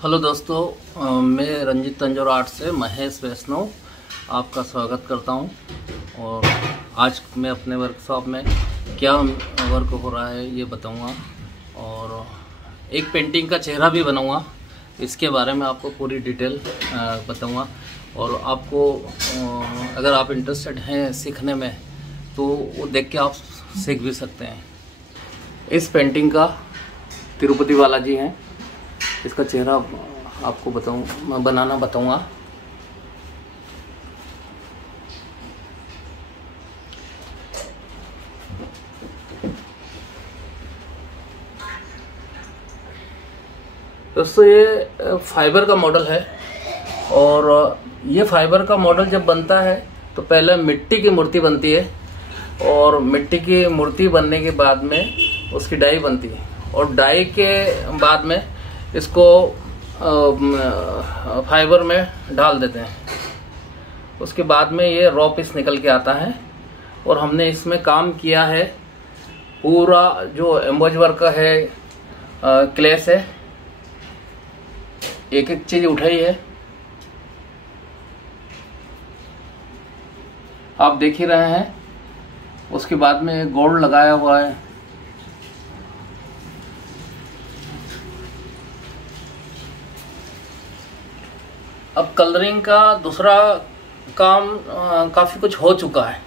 Hello दोस्तों, मैं Ranjit Tanjore art से महेश वैष्णव आपका स्वागत करता हूं। और आज मैं अपने वर्कशॉप में क्या वर्क हो रहा है ये बताऊंगा और एक पेंटिंग का चेहरा भी बनाऊंगा। इसके बारे में आपको पूरी डिटेल बताऊंगा और आपको अगर आप इंटरेस्टेड हैं सीखने में तो वो देख के आप सीख भी सकते हैं। इस पेंटिंग का तिरुपति बालाजी हैं। इसका चेहरा आपको मैं बनाना बताऊंगा। दोस्तों ये फाइबर का मॉडल है और ये फाइबर का मॉडल जब बनता है तो पहले मिट्टी की मूर्ति बनती है और मिट्टी की मूर्ति बनने के बाद में उसकी डाई बनती है और डाई के बाद में इसको फाइबर में डाल देते हैं। उसके बाद में ये रॉ पीस निकल के आता है और हमने इसमें काम किया है पूरा जो एम्बोज वर्क है, क्ले से एक एक चीज उठाई है। आप देख ही रहे हैं। उसके बाद में गोल्ड लगाया हुआ है। अब कलरिंग का दूसरा काम काफ़ी कुछ हो चुका है।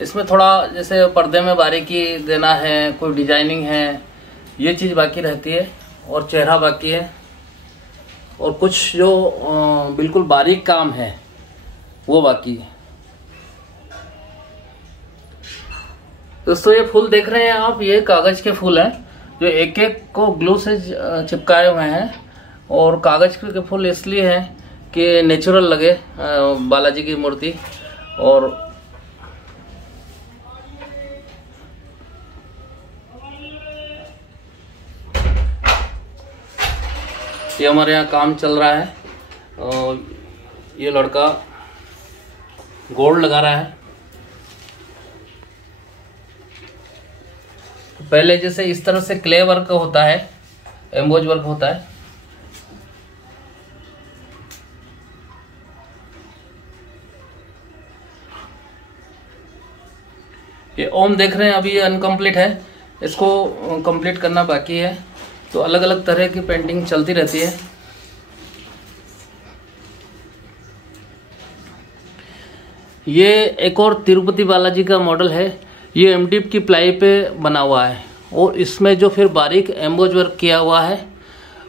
इसमें थोड़ा जैसे पर्दे में बारीकी देना है, कोई डिजाइनिंग है, ये चीज़ बाकी रहती है और चेहरा बाकी है और कुछ जो बिल्कुल बारीक काम है वो बाकी है। दोस्तों ये फूल देख रहे हैं आप, ये कागज के फूल हैं जो एक एक को ग्लू से चिपकाए हुए हैं और कागज के फूल इसलिए हैं कि नेचुरल लगे बालाजी की मूर्ति। और ये हमारे यहाँ काम चल रहा है और ये लड़का गोल्ड लगा रहा है। पहले जैसे इस तरह से क्ले वर्क होता है, एम्बोज वर्क होता है। ये ओम देख रहे हैं, अभी ये अनकम्प्लीट है, इसको कंप्लीट करना बाकी है। तो अलग अलग तरह की पेंटिंग चलती रहती है। ये एक और तिरुपति बालाजी का मॉडल है। ये एमडीएफ की प्लाई पे बना हुआ है और इसमें जो फिर बारीक एम्बोज वर्क किया हुआ है,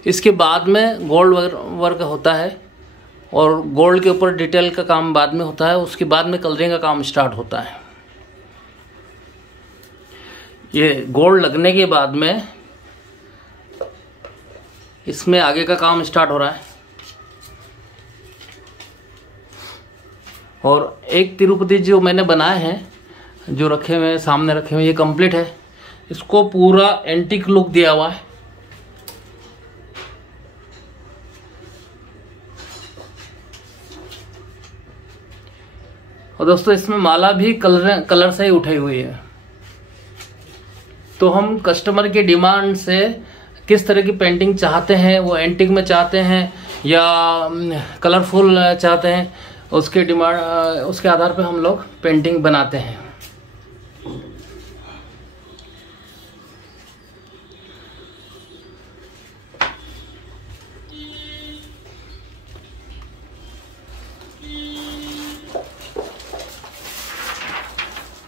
इसके बाद में गोल्ड वर्क होता है और गोल्ड के ऊपर डिटेल का काम बाद में होता है। उसके बाद में कलरिंग का काम स्टार्ट होता है। ये गोल्ड लगने के बाद में इसमें आगे का काम स्टार्ट हो रहा है। और एक तिरुपति जो मैंने बनाए हैं, जो रखे हुए सामने रखे हुए, ये कंप्लीट है। इसको पूरा एंटीक लुक दिया हुआ है। और दोस्तों इसमें माला भी कलर से ही उठाई हुई है। तो हम कस्टमर की डिमांड से किस तरह की पेंटिंग चाहते हैं, वो एंटीक में चाहते हैं या कलरफुल चाहते हैं, उसके डिमांड उसके आधार पे हम लोग पेंटिंग बनाते हैं।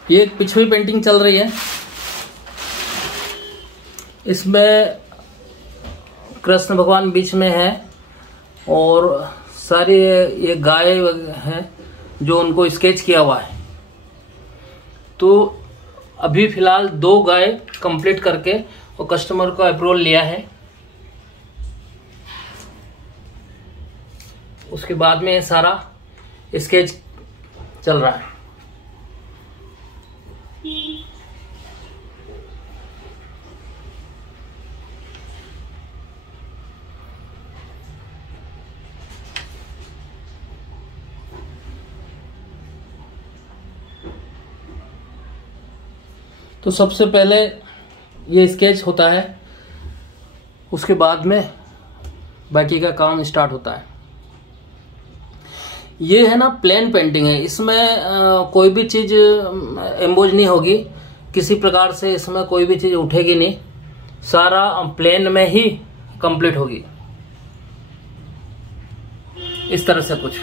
ये एक पिछली पेंटिंग चल रही है। इसमें कृष्ण भगवान बीच में है और सारे ये गाय हैं जो उनको स्केच किया हुआ है। तो अभी फिलहाल 2 गाय कंप्लीट करके वो कस्टमर को अप्रूवल लिया है। उसके बाद में सारा स्केच चल रहा है। तो सबसे पहले ये स्केच होता है, उसके बाद में बाकी का काम स्टार्ट होता है। ये है ना प्लेन पेंटिंग है, इसमें कोई भी चीज एम्बोज नहीं होगी, किसी प्रकार से इसमें कोई भी चीज उठेगी नहीं, सारा प्लेन में ही कंप्लीट होगी, इस तरह से कुछ।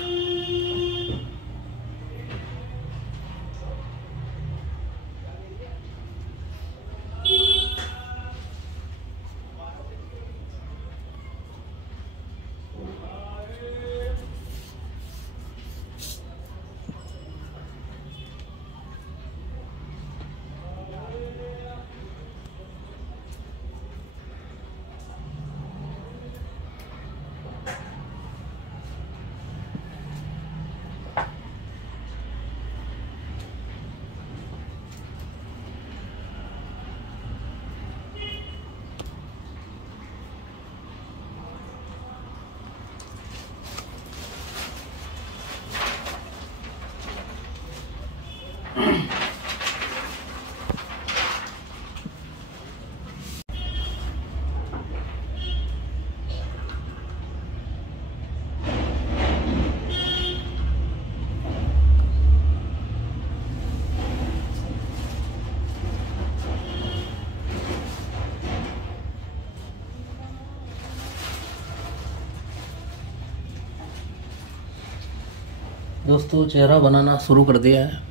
दोस्तों चेहरा बनाना शुरू कर दिया है,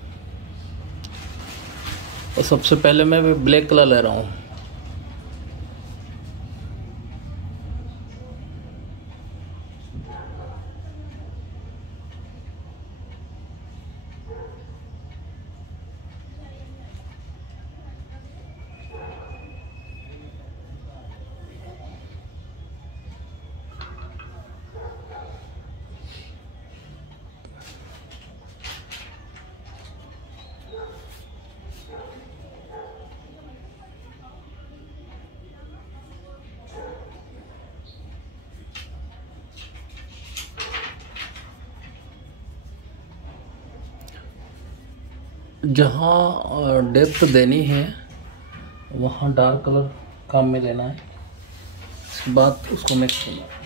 और सबसे पहले मैं ब्लैक कलर ले रहा हूँ। जहाँ डेप्थ देनी है वहाँ डार्क कलर काम में लेना है, इसके बाद उसको मिक्स करना है।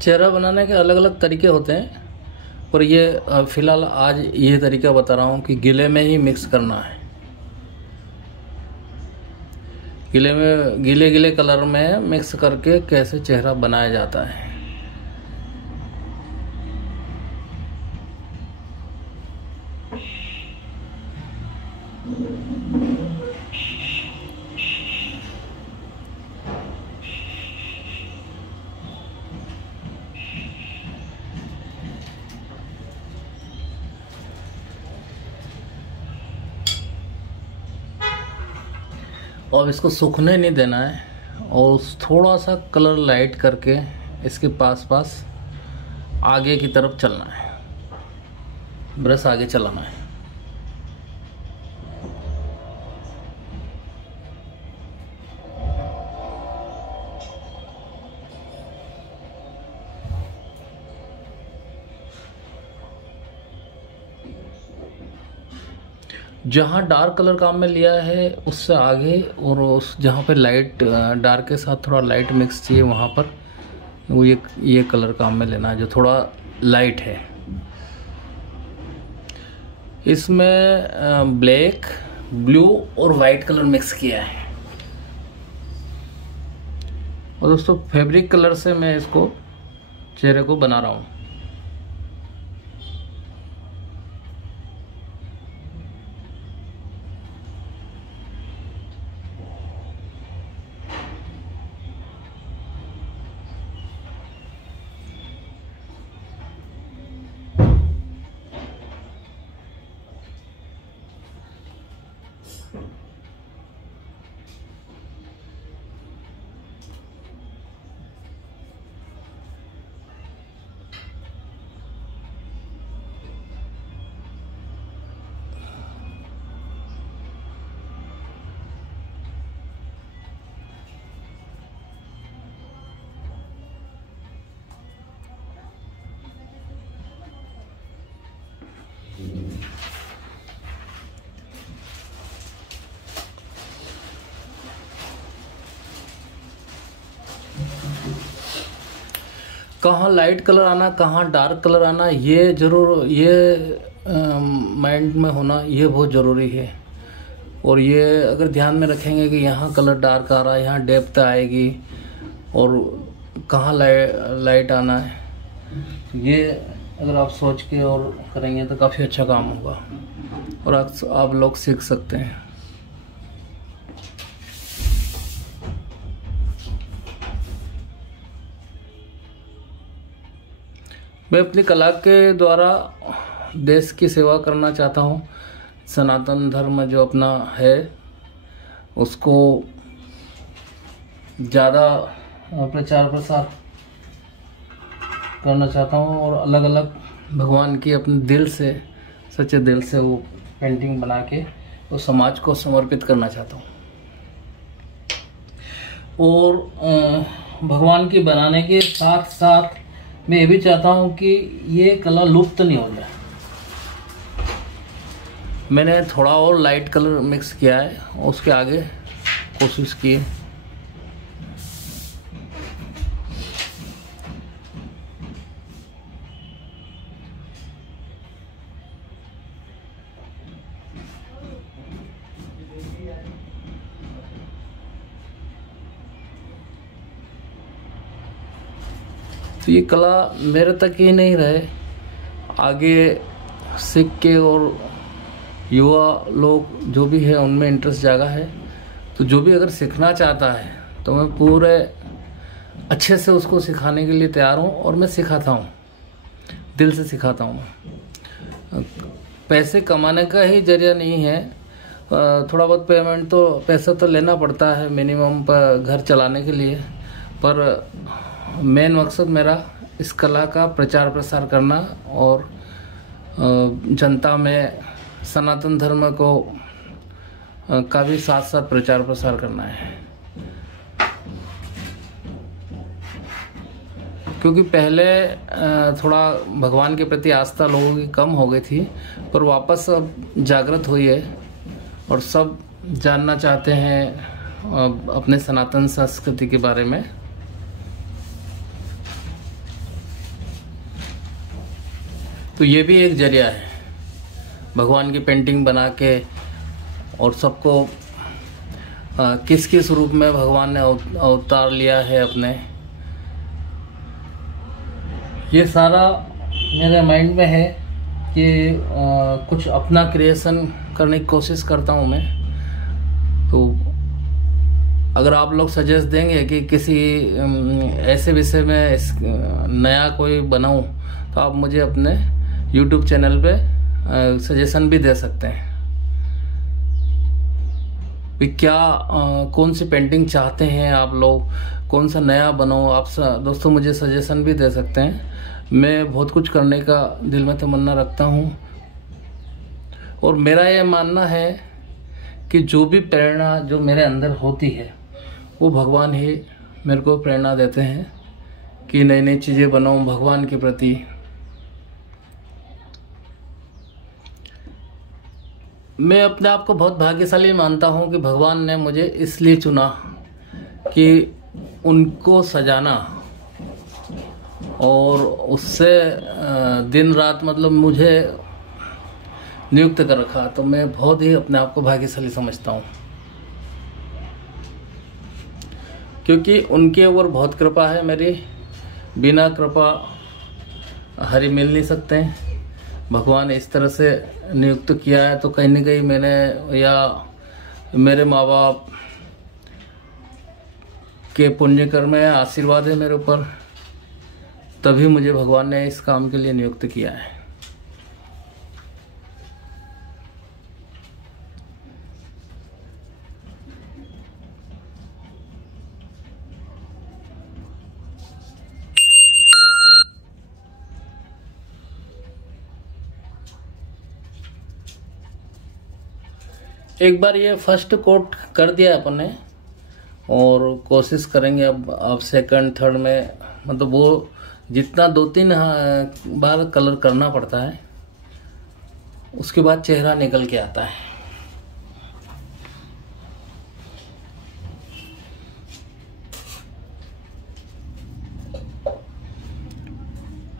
चेहरा बनाने के अलग अलग तरीके होते हैं, और ये फिलहाल आज ये तरीका बता रहा हूँ कि गीले में ही मिक्स करना है। गीले गीले कलर में मिक्स करके कैसे चेहरा बनाया जाता है। अब इसको सूखने नहीं देना है, और थोड़ा सा कलर लाइट करके इसके पास पास आगे की तरफ चलना है, ब्रश आगे चलाना है। जहाँ डार्क कलर काम में लिया है उससे आगे, और उस जहाँ पे लाइट डार्क के साथ थोड़ा लाइट मिक्स चाहिए वहाँ पर वो ये कलर काम में लेना है जो थोड़ा लाइट है। इसमें ब्लैक, ब्लू और वाइट कलर मिक्स किया है। और दोस्तों फैब्रिक कलर से मैं इसको चेहरे को बना रहा हूँ। कहाँ लाइट कलर आना, कहाँ डार्क कलर आना, ये जरूर माइंड में होना ये बहुत ज़रूरी है। और ये अगर ध्यान में रखेंगे कि यहाँ कलर डार्क आ रहा है, यहाँ डेप्थ आएगी और कहाँ लाइट आना है, ये अगर आप सोच के और करेंगे तो काफ़ी अच्छा काम होगा और आप लोग सीख सकते हैं। मैं अपनी कला के द्वारा देश की सेवा करना चाहता हूँ। सनातन धर्म जो अपना है उसको ज़्यादा प्रचार प्रसार करना चाहता हूँ और अलग अलग भगवान की अपने दिल से, सच्चे दिल से वो पेंटिंग बना के वो समाज को समर्पित करना चाहता हूँ। और भगवान की बनाने के साथ साथ मैं ये भी चाहता हूँ कि ये कला लुप्त नहीं हो जाए। मैंने थोड़ा और लाइट कलर मिक्स किया है और उसके आगे कोशिश की है। तो ये कला मेरे तक ही नहीं रहे, आगे सीख के और युवा लोग जो भी है उनमें इंटरेस्ट जागा है। तो जो भी अगर सीखना चाहता है तो मैं पूरे अच्छे से उसको सिखाने के लिए तैयार हूँ और मैं सिखाता हूँ, दिल से सिखाता हूँ। पैसे कमाने का ही जरिया नहीं है, थोड़ा बहुत पेमेंट तो पैसा तो लेना पड़ता है मिनिमम पर घर चलाने के लिए, पर मेन मकसद मेरा इस कला का प्रचार प्रसार करना और जनता में सनातन धर्म को का भी साथ साथ प्रचार प्रसार करना है। क्योंकि पहले थोड़ा भगवान के प्रति आस्था लोगों की कम हो गई थी, पर वापस अब जागृत हुई है और सब जानना चाहते हैं अपने सनातन संस्कृति के बारे में। तो ये भी एक जरिया है भगवान की पेंटिंग बना के और सबको किस किस रूप में भगवान ने अवतार लिया है अपने, ये सारा मेरे माइंड में है कि कुछ अपना क्रिएशन करने की कोशिश करता हूँ मैं। तो अगर आप लोग सजेस्ट देंगे कि किसी ऐसे विषय में नया कोई बनाऊं तो आप मुझे अपने YouTube चैनल पे सजेशन भी दे सकते हैं कि क्या कौन सी पेंटिंग चाहते हैं आप लोग, कौन सा नया बनाओ। आप दोस्तों मुझे सजेशन भी दे सकते हैं। मैं बहुत कुछ करने का दिल में तमन्ना रखता हूँ और मेरा ये मानना है कि जो भी प्रेरणा जो मेरे अंदर होती है वो भगवान ही मेरे को प्रेरणा देते हैं कि नई नई चीज़ें बनाऊँ भगवान के प्रति। मैं अपने आप को बहुत भाग्यशाली मानता हूं कि भगवान ने मुझे इसलिए चुना कि उनको सजाना और उससे दिन रात मतलब मुझे नियुक्त कर रखा। तो मैं बहुत ही अपने आप को भाग्यशाली समझता हूं, क्योंकि उनके ऊपर बहुत कृपा है मेरी। बिना कृपा हरि मिल नहीं सकते हैं। भगवान इस तरह से नियुक्त किया है तो कहीं न कहीं मैंने या मेरे माँ बाप के पुण्य कर्म है, आशीर्वाद है मेरे ऊपर, तभी मुझे भगवान ने इस काम के लिए नियुक्त किया है। एक बार ये फर्स्ट कोट कर दिया अपन ने और कोशिश करेंगे अब सेकंड थर्ड में, मतलब वो जितना 2-3 बार कलर करना पड़ता है उसके बाद चेहरा निकल के आता है।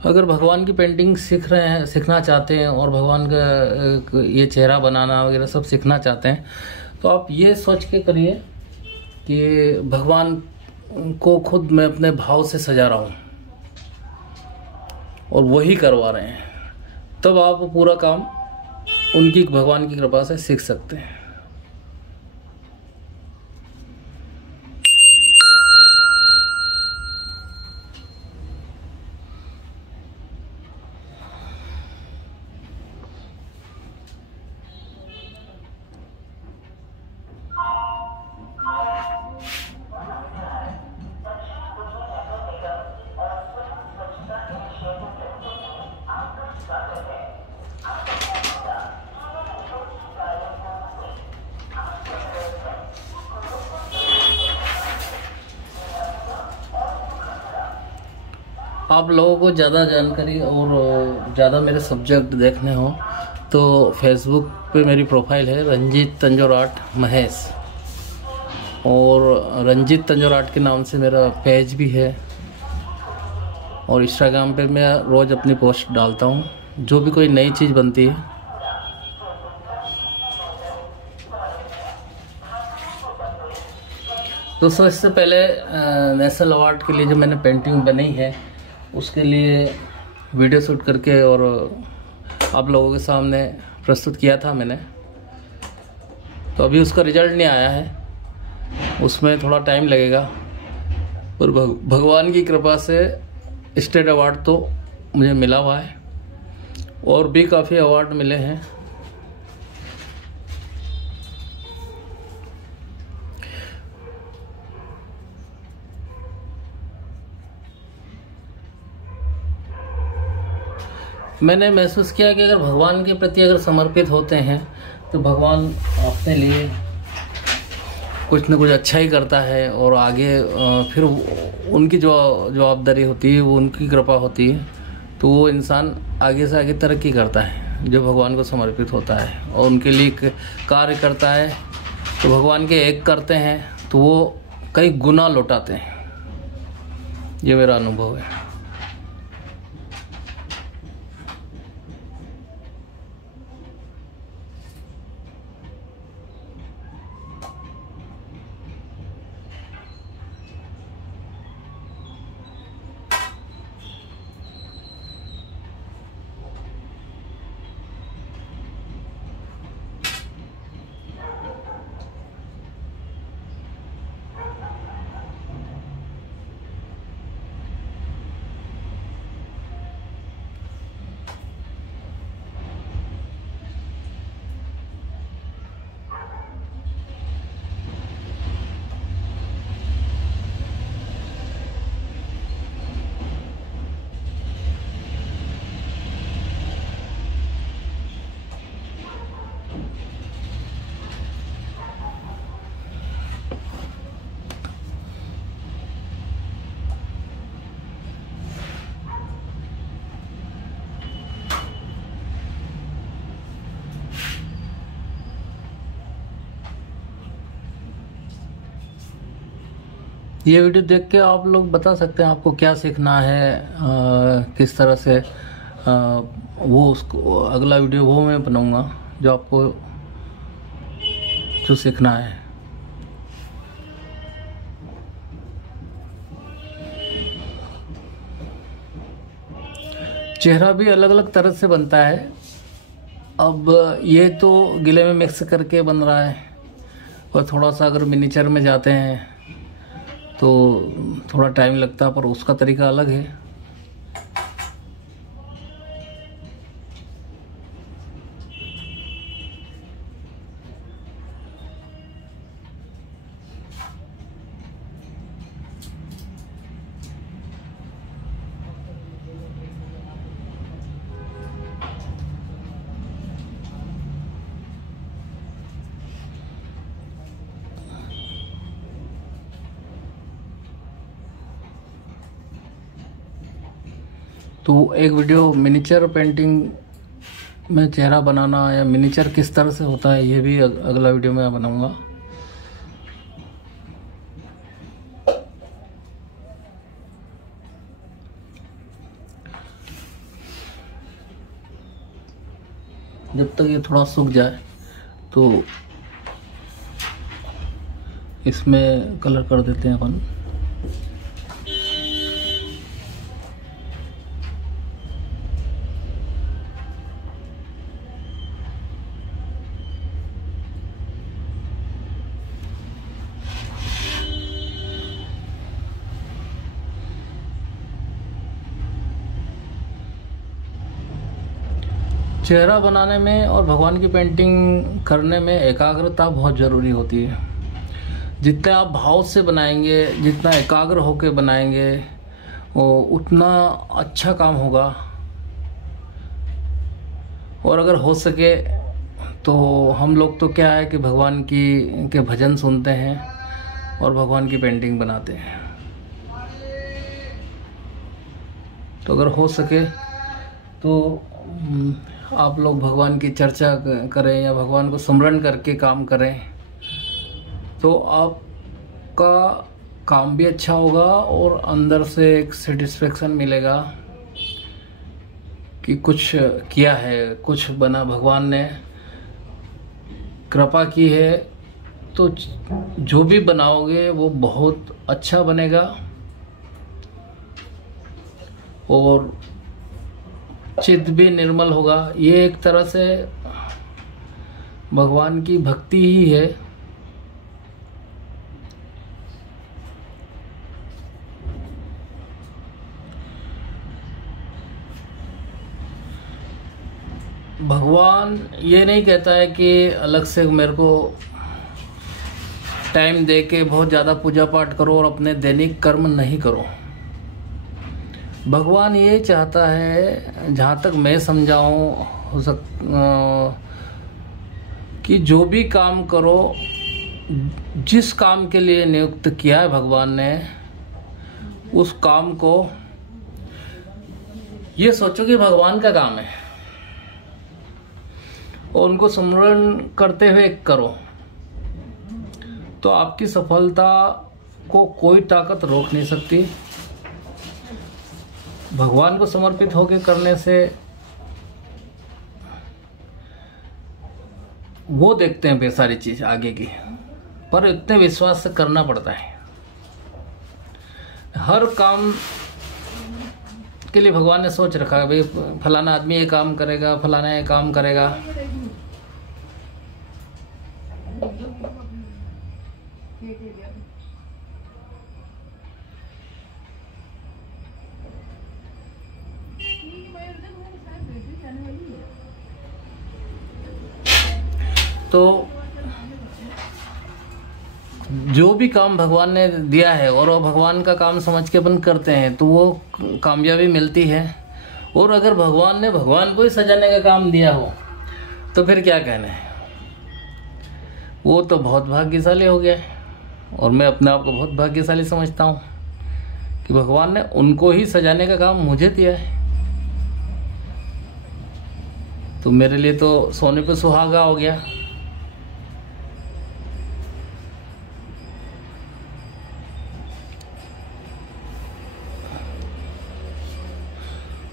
अगर भगवान की पेंटिंग सीखना चाहते हैं और भगवान का ये चेहरा बनाना वगैरह सब सीखना चाहते हैं तो आप ये सोच के करिए कि भगवान को खुद मैं अपने भाव से सजा रहा हूँ और वही करवा रहे हैं, तब आप पूरा काम उनकी भगवान की कृपा से सीख सकते हैं। आप लोगों को ज़्यादा जानकारी और ज़्यादा मेरे सब्जेक्ट देखने हो तो फेसबुक पे मेरी प्रोफाइल है रंजीत तंजौर आर्ट महेश, और रंजीत तंजौर आर्ट के नाम से मेरा पेज भी है, और इंस्टाग्राम पे मैं रोज़ अपनी पोस्ट डालता हूँ जो भी कोई नई चीज़ बनती है। दोस्तों, इससे पहले नेशनल अवार्ड के लिए जो मैंने पेंटिंग बनाई है उसके लिए वीडियो शूट करके और आप लोगों के सामने प्रस्तुत किया था मैंने, तो अभी उसका रिजल्ट नहीं आया है, उसमें थोड़ा टाइम लगेगा। और भगवान की कृपा से स्टेट अवार्ड तो मुझे मिला हुआ है और भी काफ़ी अवार्ड मिले हैं। मैंने महसूस किया कि अगर भगवान के प्रति अगर समर्पित होते हैं तो भगवान अपने लिए कुछ न कुछ अच्छा ही करता है, और आगे फिर उनकी जो जवाबदारी होती है वो उनकी कृपा होती है, तो वो इंसान आगे से आगे तरक्की करता है जो भगवान को समर्पित होता है और उनके लिए कार्य करता है। तो भगवान के एक करते हैं तो वो कई गुना लौटाते हैं, ये मेरा अनुभव है। ये वीडियो देख के आप लोग बता सकते हैं आपको क्या सीखना है, किस तरह से वो उसको अगला वीडियो वो मैं बनाऊंगा जो आपको जो सीखना है। चेहरा भी अलग अलग तरह से बनता है। अब ये तो गले में मिक्स करके बन रहा है, और थोड़ा सा अगर मिनीचर में जाते हैं तो थोड़ा टाइम लगता है, पर उसका तरीका अलग है। तो एक वीडियो मिनीचर पेंटिंग में चेहरा बनाना या मिनीचर किस तरह से होता है, ये भी अगला वीडियो में बनाऊंगा। जब तक ये थोड़ा सूख जाए तो इसमें कलर कर देते हैं अपन। चेहरा बनाने में और भगवान की पेंटिंग करने में एकाग्रता बहुत ज़रूरी होती है। जितने आप भाव से बनाएंगे, जितना एकाग्र होकर बनाएंगे, वो उतना अच्छा काम होगा। और अगर हो सके तो हम लोग तो क्या है कि भगवान के भजन सुनते हैं और भगवान की पेंटिंग बनाते हैं। तो अगर हो सके तो आप लोग भगवान की चर्चा करें या भगवान को स्मरण करके काम करें, तो आपका काम भी अच्छा होगा और अंदर से एक सेटिस्फेक्शन मिलेगा कि कुछ किया है, कुछ बना, भगवान ने कृपा की है। तो जो भी बनाओगे वो बहुत अच्छा बनेगा और चित्त भी निर्मल होगा। ये एक तरह से भगवान की भक्ति ही है। भगवान ये नहीं कहता है कि अलग से मेरे को टाइम दे के बहुत ज़्यादा पूजा पाठ करो और अपने दैनिक कर्म नहीं करो। भगवान ये चाहता है, जहाँ तक मैं समझाऊँ कि जो भी काम करो, जिस काम के लिए नियुक्त किया है भगवान ने, उस काम को ये सोचो कि भगवान का काम है और उनको स्मरण करते हुए करो, तो आपकी सफलता को कोई ताकत रोक नहीं सकती। भगवान को समर्पित होकर करने से वो देखते हैं सारी चीज आगे की, पर इतने विश्वास से करना पड़ता है। हर काम के लिए भगवान ने सोच रखा है, भाई फलाना आदमी ये काम करेगा, फलाना ये काम करेगा। तो जो भी काम भगवान ने दिया है और वो भगवान का काम समझ के अपन करते हैं तो वो कामयाबी मिलती है। और अगर भगवान ने भगवान को ही सजाने का काम दिया हो तो फिर क्या कहना है, वो तो बहुत भाग्यशाली हो गया। और मैं अपने आप को बहुत भाग्यशाली समझता हूँ कि भगवान ने उनको ही सजाने का काम मुझे दिया है। तो मेरे लिए तो सोने पे सुहागा हो गया।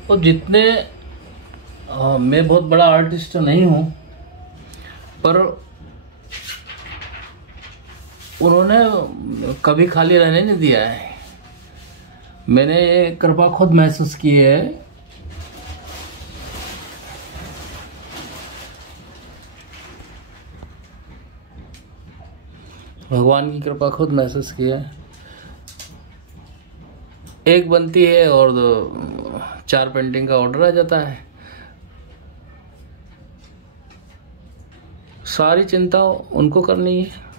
और जितने मैं बहुत बड़ा आर्टिस्ट नहीं हूँ, पर उन्होंने कभी खाली रहने नहीं दिया है। मैंने ये कृपा खुद महसूस की है। भगवान की कृपा खुद महसूस की है। एक बनती है और 4 पेंटिंग का ऑर्डर आ जाता है। सारी चिंता उनको करनी है।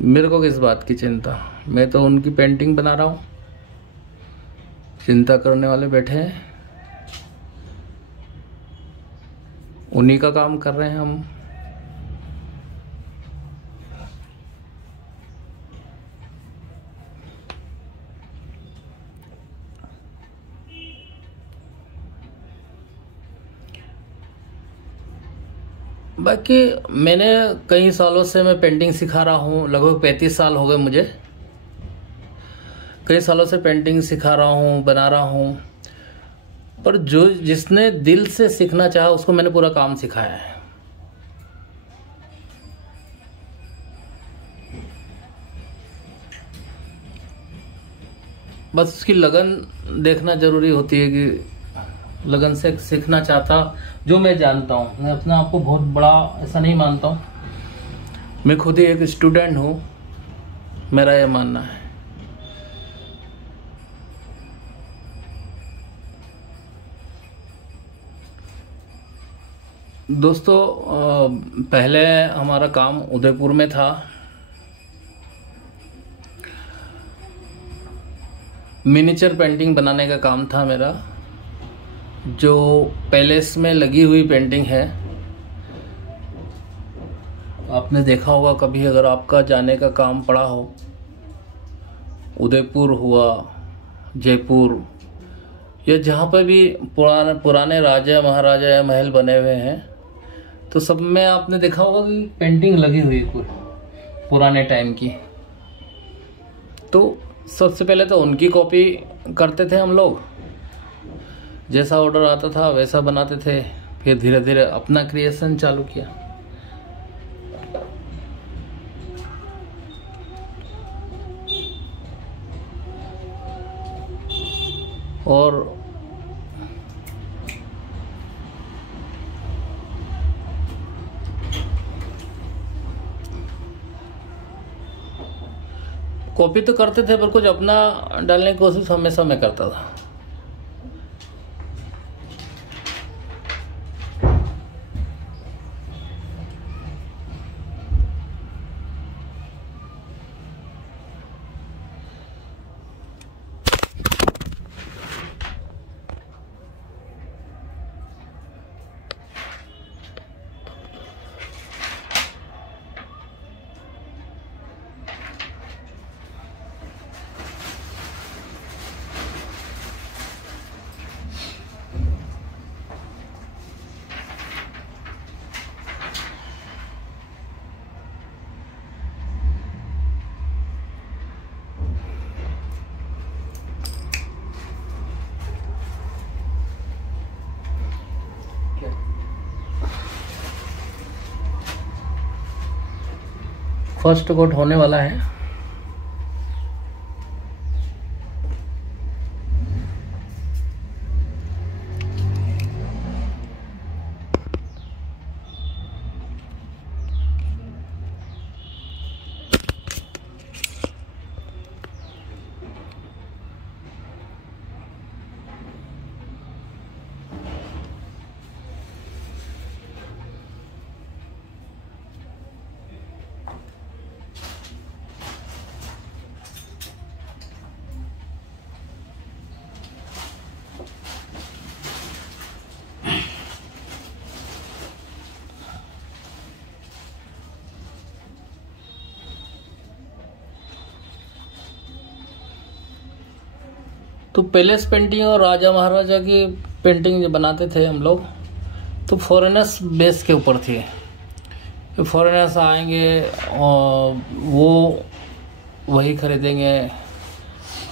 मेरे को किस बात की चिंता, मैं तो उनकी पेंटिंग बना रहा हूँ। चिंता करने वाले बैठे हैं, उन्हीं का काम कर रहे हैं हम। बाकी मैंने कई सालों से मैं पेंटिंग सिखा रहा हूँ, लगभग 35 साल हो गए मुझे। कई सालों से पेंटिंग सिखा रहा हूँ, बना रहा हूँ, पर जिसने दिल से सीखना चाहा उसको मैंने पूरा काम सिखाया है। बस उसकी लगन देखना जरूरी होती है कि लगन से सीखना चाहता। जो मैं जानता हूँ, मैं अपने आप को बहुत बड़ा ऐसा नहीं मानता हूँ। मैं खुद ही एक स्टूडेंट हूँ, मेरा यह मानना है। दोस्तों, पहले हमारा काम उदयपुर में था। मिनिएचर पेंटिंग बनाने का काम था मेरा। जो पैलेस में लगी हुई पेंटिंग है, आपने देखा होगा कभी, अगर आपका जाने का काम पड़ा हो, उदयपुर हुआ, जयपुर, या जहाँ पर भी पुराने राजा महाराजा या महल बने हुए हैं, तो सब में आपने देखा होगा कि पेंटिंग लगी हुई है कोई पुराने टाइम की। तो सबसे पहले तो उनकी कॉपी करते थे हम लोग। जैसा ऑर्डर आता था वैसा बनाते थे। फिर धीरे धीरे अपना क्रिएशन चालू किया। और कॉपी तो करते थे, पर कुछ अपना डालने की कोशिश हमेशा मैं करता था। फर्स्ट कोट होने वाला है। तो पैलेस पेंटिंग और राजा महाराजा की पेंटिंग जो बनाते थे हम लोग, तो फॉरेनर्स बेस के ऊपर थी। फॉरेनर्स आएंगे और वो वही खरीदेंगे,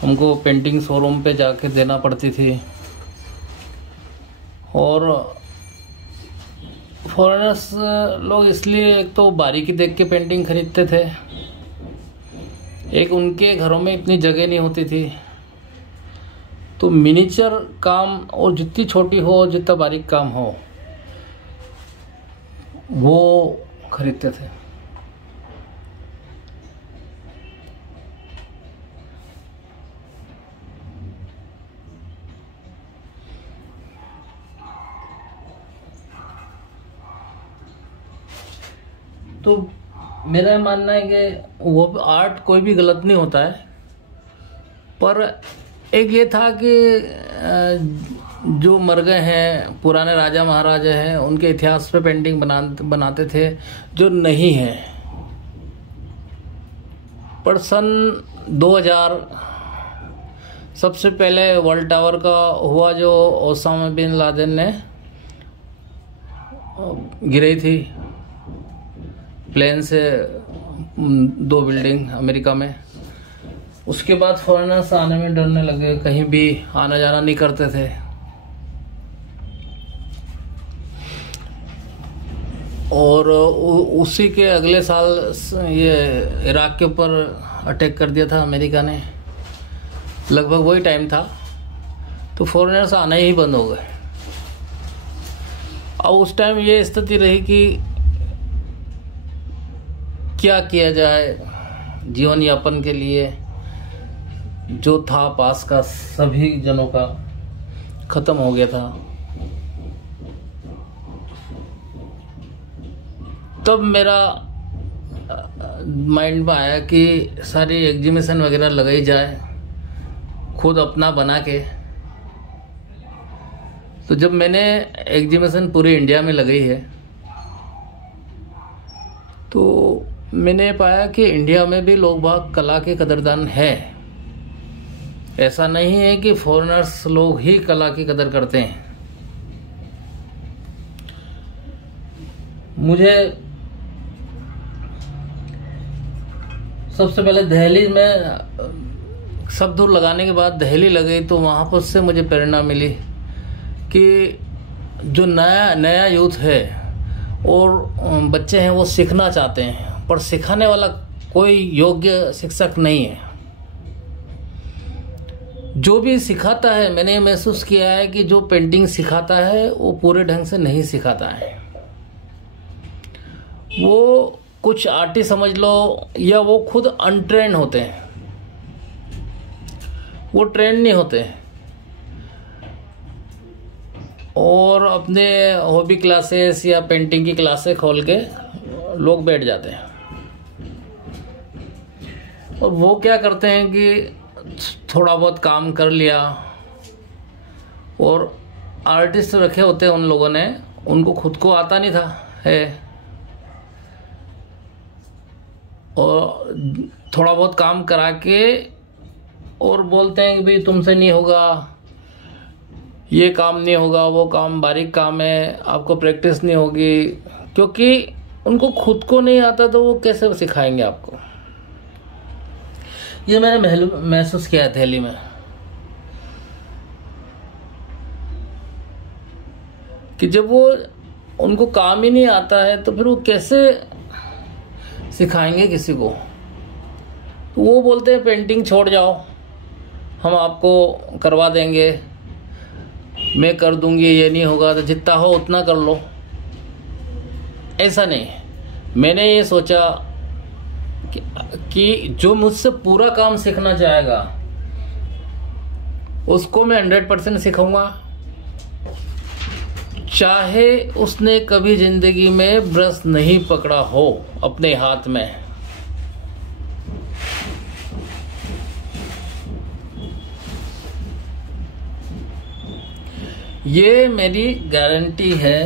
हमको पेंटिंग शोरूम पे जाके देना पड़ती थी। और फॉरेनर्स लोग इसलिए एक तो बारीकी देख के पेंटिंग खरीदते थे, एक उनके घरों में इतनी जगह नहीं होती थी, तो मिनिएचर काम और जितनी छोटी हो जितना बारीक काम हो वो खरीदते थे। तो मेरा मानना है कि वो आर्ट कोई भी गलत नहीं होता है, पर एक ये था कि जो मर गए हैं पुराने राजा महाराजा हैं उनके इतिहास पे पेंटिंग बनाते थे जो नहीं है। पर सन 2000 सबसे पहले वर्ल्ड टावर का हुआ जो ओसामा बिन लादेन ने गिरी थी प्लेन से 2 बिल्डिंग अमेरिका में, उसके बाद फॉरेनर्स आने में डरने लगे, कहीं भी आना जाना नहीं करते थे। और उसी के अगले साल ये इराक के ऊपर अटैक कर दिया था अमेरिका ने, लगभग वही टाइम था, तो फॉरेनर्स आना ही बंद हो गए। अब उस टाइम ये स्थिति रही कि क्या किया जाए जीवन यापन के लिए, जो था पास का सभी जनों का खत्म हो गया था। तब मेरा माइंड में आया कि सारी एग्जीबिशन वगैरह लगाई जाए खुद अपना बना के। तो जब मैंने एग्जीबिशन पूरे इंडिया में लगाई है तो मैंने पाया कि इंडिया में भी लोग बाग कला के कदरदान है। ऐसा नहीं है कि फॉरेनर्स लोग ही कला की कदर करते हैं। मुझे सबसे पहले दिल्ली में सब दूर लगाने के बाद दिल्ली लगी, तो वहाँ पर से मुझे प्रेरणा मिली कि जो नया यूथ है और बच्चे हैं वो सीखना चाहते हैं, पर सिखाने वाला कोई योग्य शिक्षक नहीं है। जो भी सिखाता है, मैंने ये महसूस किया है कि जो पेंटिंग सिखाता है वो पूरे ढंग से नहीं सिखाता है। वो कुछ आर्टिस्ट समझ लो या वो खुद अनट्रेंड होते हैं, वो ट्रेंड नहीं होते और अपने हॉबी क्लासेस या पेंटिंग की क्लासेस खोल के लोग बैठ जाते हैं। और वो क्या करते हैं कि थोड़ा बहुत काम कर लिया, और आर्टिस्ट रखे होते हैं उन लोगों ने, उनको खुद को आता नहीं था है, और थोड़ा बहुत काम करा के और बोलते हैं कि भाई तुमसे नहीं होगा, ये काम नहीं होगा, वो काम बारीक काम है, आपको प्रैक्टिस नहीं होगी। क्योंकि उनको खुद को नहीं आता तो वो कैसे सिखाएंगे आपको। ये मैंने महसूस किया है दिल्ली में कि जब वो उनको काम ही नहीं आता है तो फिर वो कैसे सिखाएंगे किसी को। तो वो बोलते हैं पेंटिंग छोड़ जाओ, हम आपको करवा देंगे, मैं कर दूंगी, ये नहीं होगा तो जितना हो उतना कर लो। ऐसा नहीं, मैंने ये सोचा कि जो मुझसे पूरा काम सीखना चाहेगा उसको मैं 100% सिखाऊंगा, चाहे उसने कभी जिंदगी में ब्रश नहीं पकड़ा हो अपने हाथ में। ये मेरी गारंटी है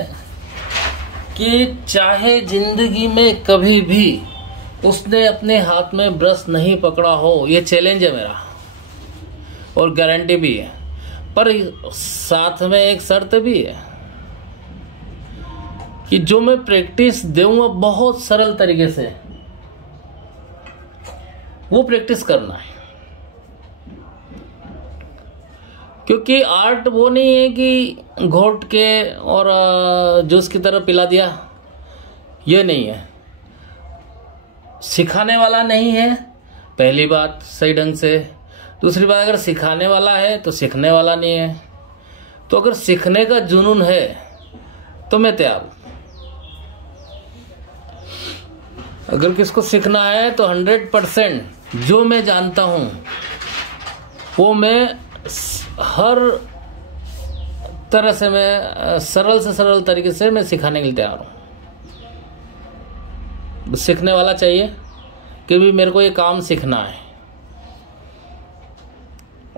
कि चाहे जिंदगी में कभी भी उसने अपने हाथ में ब्रश नहीं पकड़ा हो, ये चैलेंज है मेरा और गारंटी भी है। पर साथ में एक शर्त भी है कि जो मैं प्रैक्टिस दूंगा बहुत सरल तरीके से, वो प्रैक्टिस करना है। क्योंकि आर्ट वो नहीं है कि घोट के और जूस की तरह पिला दिया, ये नहीं है। सिखाने वाला नहीं है, पहली बात सही ढंग से। दूसरी बात, अगर सिखाने वाला है तो सीखने वाला नहीं है। तो अगर सीखने का जुनून है तो मैं तैयार हूं। अगर किसको सीखना है तो 100% जो मैं जानता हूं वो मैं हर तरह से, मैं सरल से सरल तरीके से मैं सिखाने के लिए तैयार हूं। सीखने वाला चाहिए कि भी मेरे को ये काम सीखना है,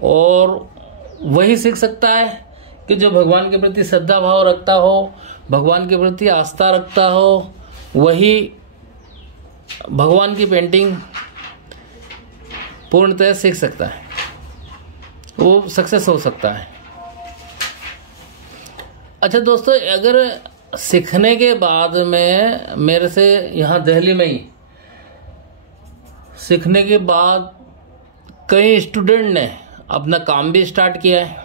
और वही सीख सकता है कि जो भगवान के प्रति श्रद्धा भाव रखता हो, भगवान के प्रति आस्था रखता हो, वही भगवान की पेंटिंग पूर्णतः सीख सकता है, वो सक्सेस हो सकता है। अच्छा दोस्तों, अगर सीखने के बाद में मेरे से यहाँ दिल्ली में ही सीखने के बाद कई स्टूडेंट ने अपना काम भी स्टार्ट किया है।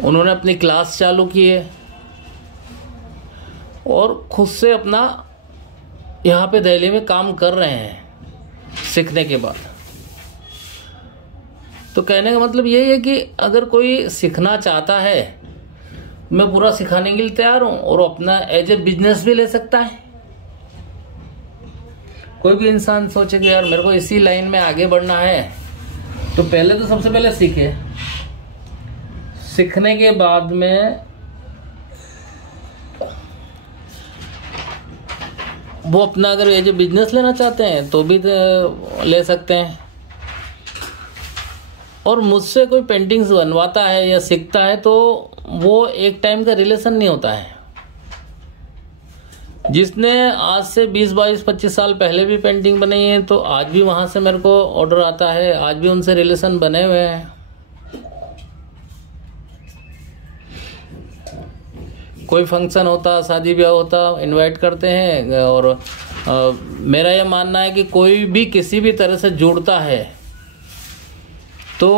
उन्होंने अपनी क्लास चालू की है और खुद से अपना यहाँ पे दिल्ली में काम कर रहे हैं सीखने के बाद। तो कहने का मतलब यही है कि अगर कोई सीखना चाहता है, मैं पूरा सिखाने के लिए तैयार हूं, और अपना एज ए बिजनेस भी ले सकता है। कोई भी इंसान सोचे कि यार मेरे को इसी लाइन में आगे बढ़ना है, तो पहले तो सबसे पहले सीखे। सीखने के बाद में वो अपना अगर एज ए बिजनेस लेना चाहते हैं तो भी ले सकते हैं। और मुझसे कोई पेंटिंग्स बनवाता है या सीखता है तो वो एक टाइम का रिलेशन नहीं होता है। जिसने आज से 20, 22, 25 साल पहले भी पेंटिंग बनाई है तो आज भी वहां से मेरे को ऑर्डर आता है, आज भी उनसे रिलेशन बने हुए हैं। कोई फंक्शन होता, शादी ब्याह होता, इनवाइट करते हैं। और मेरा यह मानना है कि कोई भी किसी भी तरह से जुड़ता है तो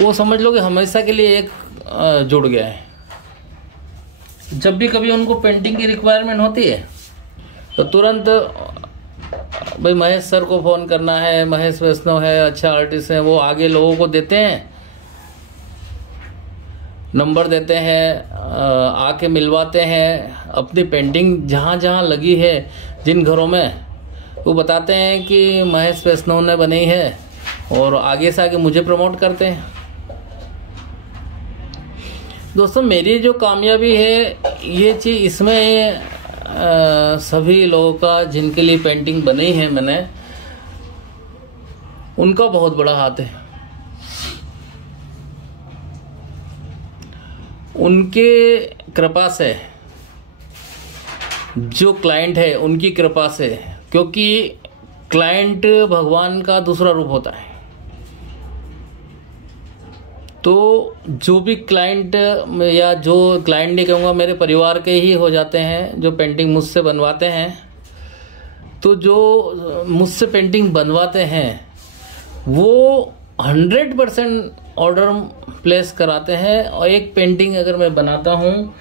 वो समझ लो कि हमेशा के लिए एक जुड़ गया है। जब भी कभी उनको पेंटिंग की रिक्वायरमेंट होती है तो तुरंत भाई महेश सर को फ़ोन करना है, महेश वैष्णव है, अच्छा आर्टिस्ट है, वो आगे लोगों को देते हैं, नंबर देते हैं, आके मिलवाते हैं। अपनी पेंटिंग जहाँ जहाँ लगी है जिन घरों में, वो बताते हैं कि महेश वैष्णव ने बनाई है, और आगे से आगे मुझे प्रमोट करते हैं। दोस्तों, मेरी जो कामयाबी है ये चीज़ इसमें सभी लोगों का जिनके लिए पेंटिंग बनी है मैंने, उनका बहुत बड़ा हाथ है। उनके कृपा से, जो क्लाइंट है उनकी कृपा से, क्योंकि क्लाइंट भगवान का दूसरा रूप होता है। तो जो भी क्लाइंट, या जो क्लाइंट नहीं कहूँगा, मेरे परिवार के ही हो जाते हैं जो पेंटिंग मुझसे बनवाते हैं। तो जो मुझसे पेंटिंग बनवाते हैं वो 100% ऑर्डर प्लेस कराते हैं। और एक पेंटिंग अगर मैं बनाता हूँ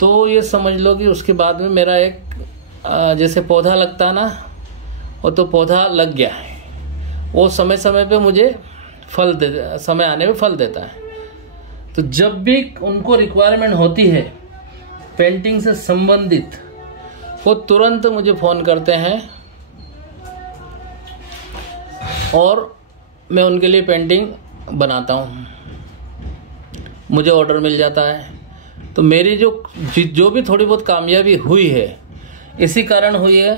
तो ये समझ लो कि उसके बाद में मेरा एक जैसे पौधा लगता है ना, और तो पौधा लग गया है, वो समय समय पे मुझे फल दे, समय आने में फल देता है। तो जब भी उनको रिक्वायरमेंट होती है पेंटिंग से संबंधित, वो तुरंत मुझे फ़ोन करते हैं और मैं उनके लिए पेंटिंग बनाता हूँ, मुझे ऑर्डर मिल जाता है। तो मेरी जो भी थोड़ी बहुत कामयाबी हुई है, इसी कारण हुई है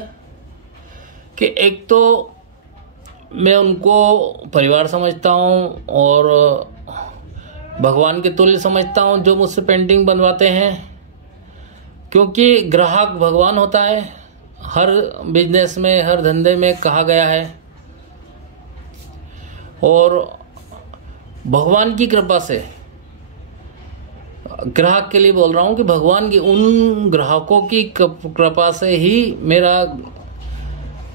कि एक तो मैं उनको परिवार समझता हूँ और भगवान के तुल्य समझता हूँ जो मुझसे पेंटिंग बनवाते हैं। क्योंकि ग्राहक भगवान होता है, हर बिजनेस में, हर धंधे में कहा गया है। और भगवान की कृपा से ग्राहक के लिए बोल रहा हूँ कि भगवान की उन ग्राहकों की कृपा से ही मेरा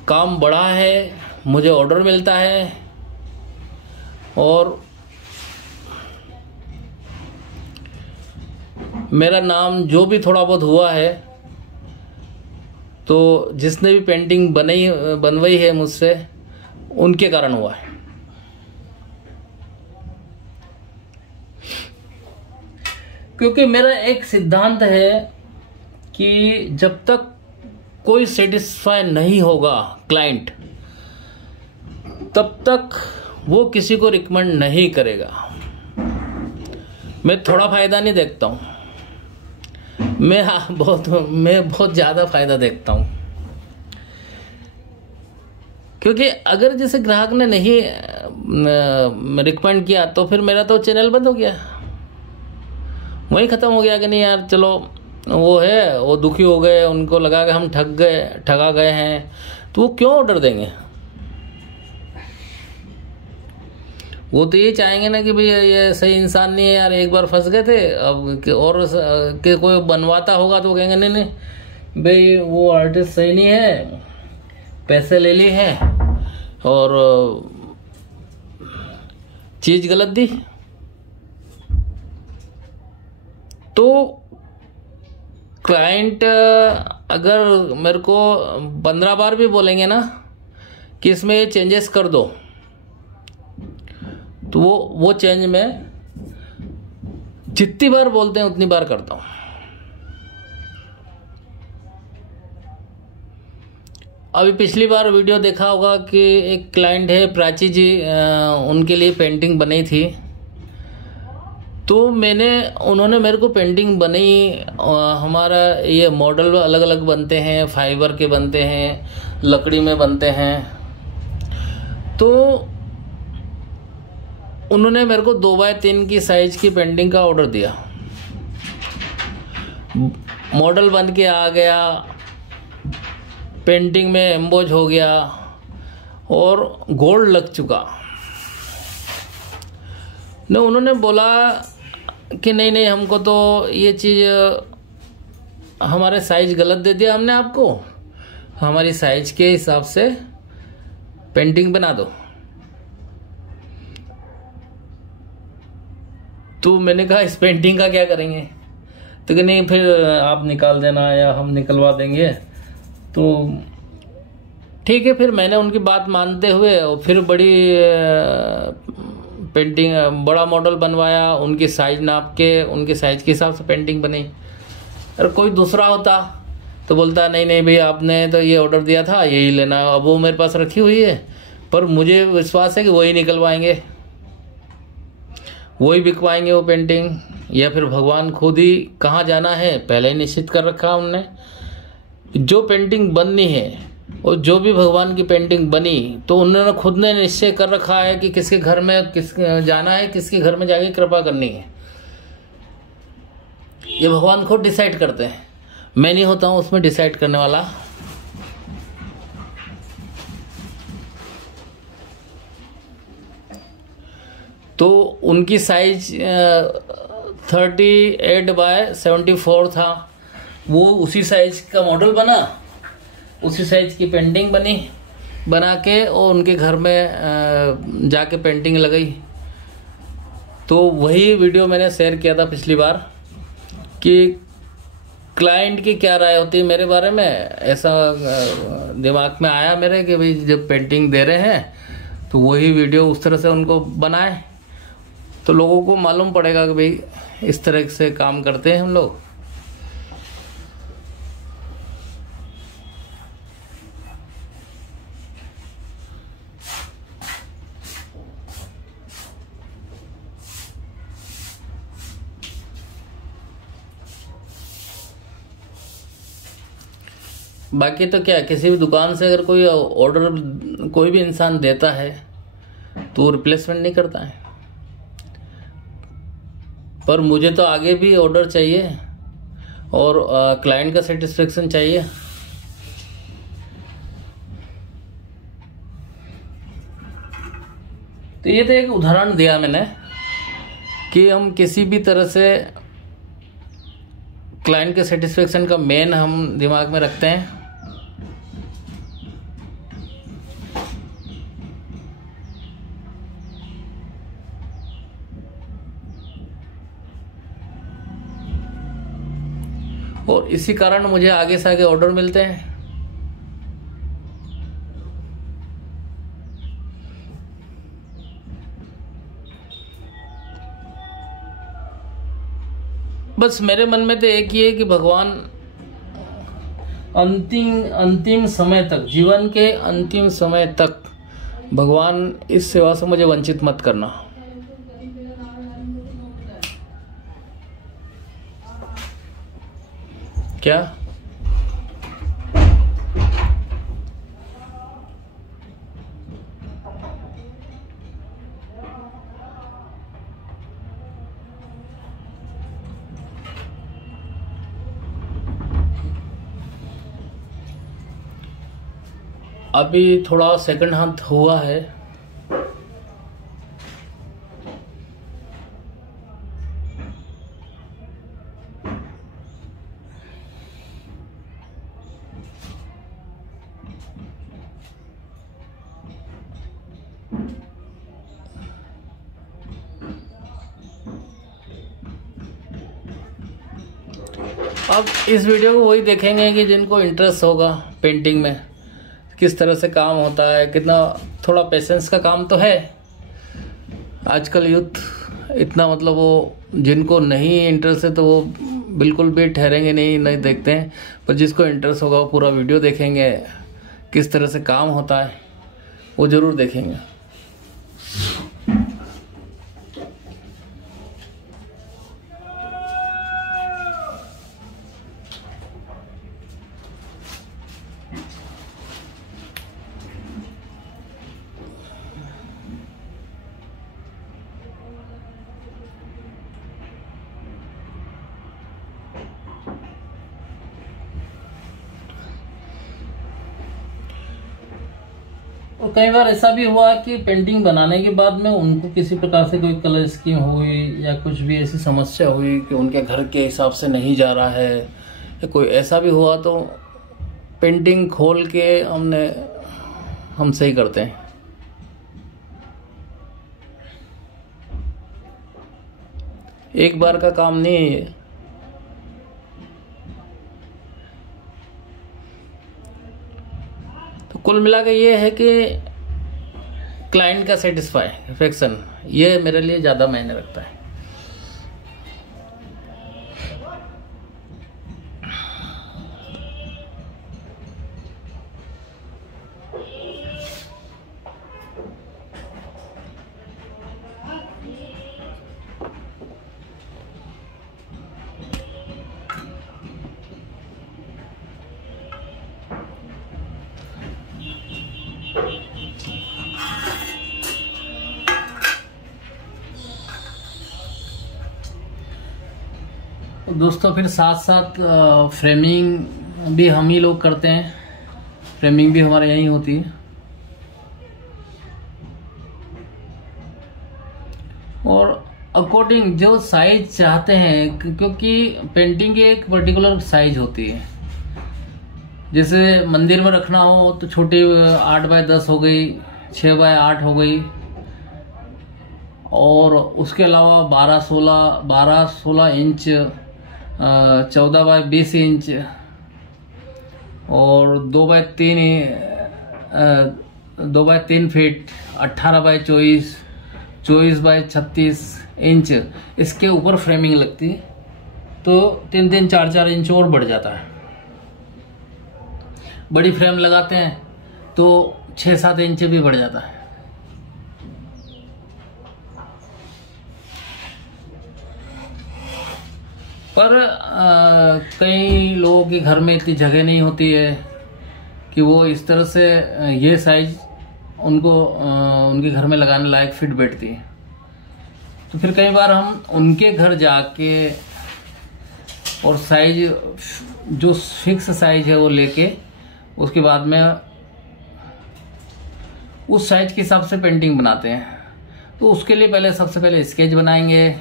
काम बढ़ा है, मुझे ऑर्डर मिलता है और मेरा नाम जो भी थोड़ा बहुत हुआ है, तो जिसने भी पेंटिंग बनवाई है मुझसे, उनके कारण हुआ है। क्योंकि मेरा एक सिद्धांत है कि जब तक कोई सेटिस्फाई नहीं होगा क्लाइंट, तब तक वो किसी को रिकमेंड नहीं करेगा। मैं थोड़ा फायदा नहीं देखता हूँ, मैं बहुत ज़्यादा फायदा देखता हूँ। क्योंकि अगर जैसे ग्राहक ने नहीं रिकमेंड किया तो फिर मेरा तो चैनल बंद हो गया, वही ख़त्म हो गया कि नहीं यार चलो वो है, वो दुखी हो गए, उनको लगा कि हम ठगा गए हैं, तो वो क्यों ऑर्डर देंगे? वो तो ये चाहेंगे ना कि भाई ये सही इंसान नहीं है यार, एक बार फंस गए थे, अब और कोई बनवाता होगा तो वो कहेंगे नहीं नहीं भाई वो आर्टिस्ट सही नहीं है, पैसे ले लिए हैं और चीज़ गलत दी। तो क्लाइंट अगर मेरे को 15 बार भी बोलेंगे ना कि इसमें ये चेंजेस कर दो, तो वो चेंज में जितनी बार बोलते हैं उतनी बार करता हूँ। अभी पिछली बार वीडियो देखा होगा कि एक क्लाइंट है प्राची जी, उनके लिए पेंटिंग बनाई थी। तो उन्होंने मेरे को पेंटिंग बनाई, हमारा ये मॉडल अलग अलग बनते हैं, फाइबर के बनते हैं, लकड़ी में बनते हैं। तो उन्होंने मेरे को 2x3 की साइज की पेंटिंग का ऑर्डर दिया, मॉडल बन के आ गया, पेंटिंग में एम्बोज हो गया और गोल्ड लग चुका। न उन्होंने बोला कि नहीं हमको तो ये चीज़ हमारे साइज गलत दे दिया हमने आपको, हमारी साइज के हिसाब से पेंटिंग बना दो। तो मैंने कहा इस पेंटिंग का क्या करेंगे? तो कि नहीं फिर आप निकाल देना या हम निकलवा देंगे। तो ठीक है, फिर मैंने उनकी बात मानते हुए और फिर बड़ा मॉडल बनवाया, उनकी साइज नाप के उनके साइज के हिसाब से पेंटिंग बनी। अगर कोई दूसरा होता तो बोलता नहीं भाई आपने तो ये ऑर्डर दिया था, यही लेना। अब वो मेरे पास रखी हुई है, पर मुझे विश्वास है कि वही निकलवाएंगे, वही बिकवाएंगे वो पेंटिंग, या फिर भगवान खुद ही कहाँ जाना है पहले ही निश्चित कर रखा उनने। जो पेंटिंग बननी है और जो भी भगवान की पेंटिंग बनी, तो उन्होंने खुद ने निश्चय कर रखा है कि किसके घर में जाना है, किसके घर में जाके कृपा करनी है। ये भगवान खुद डिसाइड करते हैं, मैं नहीं होता हूँ उसमें डिसाइड करने वाला। तो उनकी साइज 38x74 था, वो उसी साइज का मॉडल बना, उसी साइज की पेंटिंग बना के और उनके घर में जाके पेंटिंग लगाई। तो वही वीडियो मैंने शेयर किया था पिछली बार कि क्लाइंट की क्या राय होती है मेरे बारे में। ऐसा दिमाग में आया मेरे कि भाई जब पेंटिंग दे रहे हैं तो वही वीडियो उस तरह से उनको बनाए, तो लोगों को मालूम पड़ेगा कि भाई इस तरह से काम करते हैं हम लोग। बाकी तो क्या, किसी भी दुकान से अगर कोई ऑर्डर कोई भी इंसान देता है तो रिप्लेसमेंट नहीं करता है, पर मुझे तो आगे भी ऑर्डर चाहिए और क्लाइंट का सेटिस्फेक्शन चाहिए। तो ये तो एक उदाहरण दिया मैंने कि हम किसी भी तरह से क्लाइंट के सेटिस्फेक्शन का मेन हम दिमाग में रखते हैं। और इसी कारण मुझे आगे से आगे ऑर्डर मिलते हैं। बस मेरे मन में तो एक ही है कि भगवान अंतिम समय तक, जीवन के अंतिम समय तक भगवान इस सेवा से मुझे वंचित मत करना। क्या अभी थोड़ा सेकंड हाथ हुआ है। अब इस वीडियो को वही देखेंगे कि जिनको इंटरेस्ट होगा पेंटिंग में, किस तरह से काम होता है, कितना थोड़ा पेशेंस का काम तो है। आजकल यूथ इतना मतलब वो जिनको नहीं इंटरेस्ट है तो वो बिल्कुल भी ठहरेंगे नहीं देखते हैं, पर जिसको इंटरेस्ट होगा वो पूरा वीडियो देखेंगे, किस तरह से काम होता है वो ज़रूर देखेंगे। और कई बार ऐसा भी हुआ कि पेंटिंग बनाने के बाद में उनको किसी प्रकार से कोई कलर स्कीम हुई या कुछ भी ऐसी समस्या हुई कि उनके घर के हिसाब से नहीं जा रहा है या कोई ऐसा भी हुआ, तो पेंटिंग खोल के हम सही करते हैं। एक बार का काम नहीं है ये। कुल मिला के ये है कि क्लाइंट का सेटिस्फैक्शन ये मेरे लिए ज़्यादा मायने रखता है। दोस्तों फिर साथ साथ फ्रेमिंग भी हम ही लोग करते हैं। फ्रेमिंग भी हमारे यहीं होती है। और अकॉर्डिंग जो साइज चाहते हैं, क्योंकि पेंटिंग की एक पर्टिकुलर साइज होती है। जैसे मंदिर में रखना हो तो छोटी 8 बाय 10 हो गई, 6 बाय 8 हो गई, और उसके अलावा 12-16 इंच, 14 बाय 20 इंच और 2 by 3 feet, 18 by 24, 24 by 36 inch इसके ऊपर फ्रेमिंग लगती है, तो 3-3, 4-4 इंच और बढ़ जाता है। बड़ी फ्रेम लगाते हैं तो 6-7 इंच भी बढ़ जाता है। पर कई लोगों के घर में इतनी जगह नहीं होती है कि वो इस तरह से ये साइज उनको उनके घर में लगाने लायक फिट बैठती है। तो फिर कई बार हम उनके घर जाके और साइज जो फिक्स साइज है वो लेके उसके बाद में उस साइज के हिसाब से पेंटिंग बनाते हैं। तो उसके लिए सबसे पहले स्केच बनाएंगे।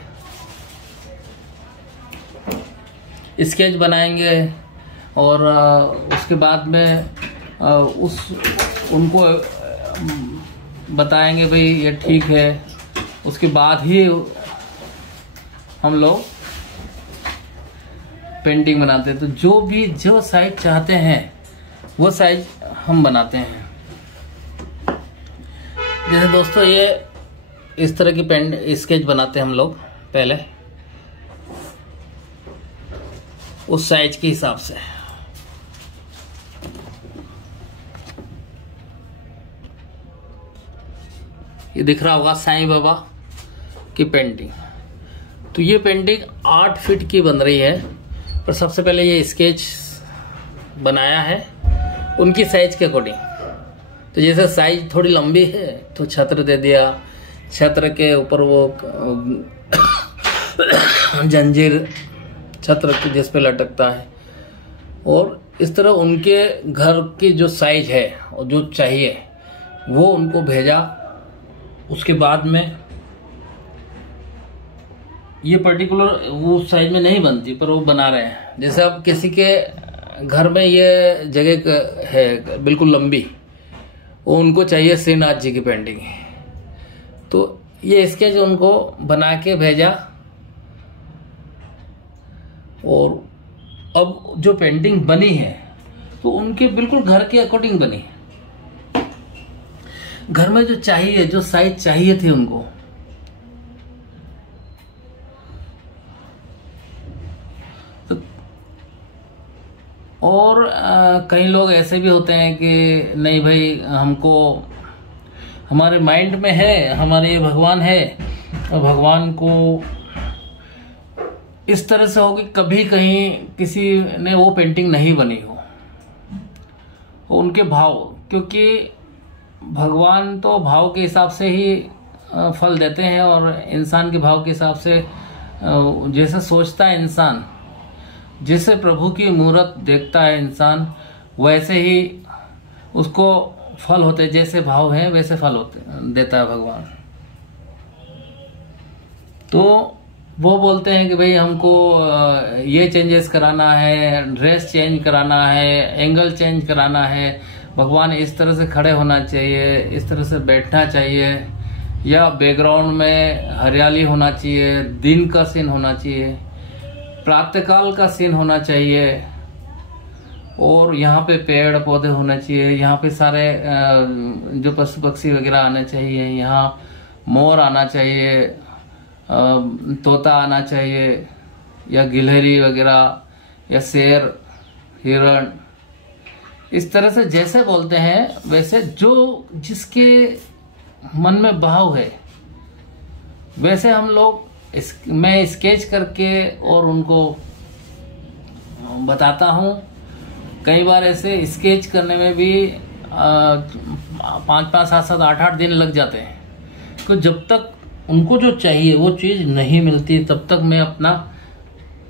स्केच बनाएंगे और उसके बाद में उनको बताएंगे भाई ये ठीक है। उसके बाद ही हम लोग पेंटिंग बनाते हैं। तो जो साइज चाहते हैं वो साइज हम बनाते हैं। जैसे दोस्तों ये इस तरह की स्केच बनाते हैं हम लोग पहले उस साइज के हिसाब से। ये दिख रहा होगा साईं बाबा की पेंटिंग। तो ये पेंटिंग 8 फीट की बन रही है। पर सबसे पहले ये स्केच बनाया है उनकी साइज के अकॉर्डिंग। तो जैसे साइज थोड़ी लंबी है तो छत्र दे दिया, छत्र के ऊपर वो जंजीर छत्र जिस पे लटकता है। और इस तरह उनके घर की जो साइज है और जो चाहिए वो उनको भेजा। उसके बाद में ये पर्टिकुलर वो साइज में नहीं बनती पर वो बना रहे हैं। जैसे अब किसी के घर में ये जगह है बिल्कुल लंबी, वो उनको चाहिए श्रीनाथ जी की पेंटिंग, तो ये स्केच उनको बना के भेजा। और अब जो पेंटिंग बनी है तो उनके बिल्कुल घर के अकॉर्डिंग बनी है। घर में जो चाहिए, जो साइज चाहिए थी उनको, तो और कई लोग ऐसे भी होते हैं कि नहीं भाई हमको हमारे माइंड में है हमारे भगवान है और भगवान को इस तरह से हो कि कभी कहीं किसी ने वो पेंटिंग नहीं बनी हो। उनके भाव, क्योंकि भगवान तो भाव के हिसाब से ही फल देते हैं और इंसान के भाव के हिसाब से जैसे सोचता है इंसान, जैसे प्रभु की मूरत देखता है इंसान, वैसे ही उसको फल होते। जैसे भाव है वैसे फल होते देता है भगवान। तो वो बोलते हैं कि भाई हमको ये चेंजेस कराना है, ड्रेस चेंज कराना है, एंगल चेंज कराना है, भगवान इस तरह से खड़े होना चाहिए, इस तरह से बैठना चाहिए, या बैकग्राउंड में हरियाली होना चाहिए, दिन का सीन होना चाहिए, प्रातःकाल का सीन होना चाहिए, और यहाँ पे पेड़ पौधे होने चाहिए, यहाँ पे सारे जो पशु पक्षी वगैरह आने चाहिए, यहाँ मोर आना चाहिए, तोता आना चाहिए, या गिलहरी वगैरह, या शेर, हिरण, इस तरह से जैसे बोलते हैं वैसे जो जिसके मन में भाव है वैसे हम लोग मैं स्केच करके और उनको बताता हूँ। कई बार ऐसे स्केच करने में भी 5-5, 7-7, 8-8 दिन लग जाते हैं। तो जब तक उनको जो चाहिए वो चीज़ नहीं मिलती तब तक मैं अपना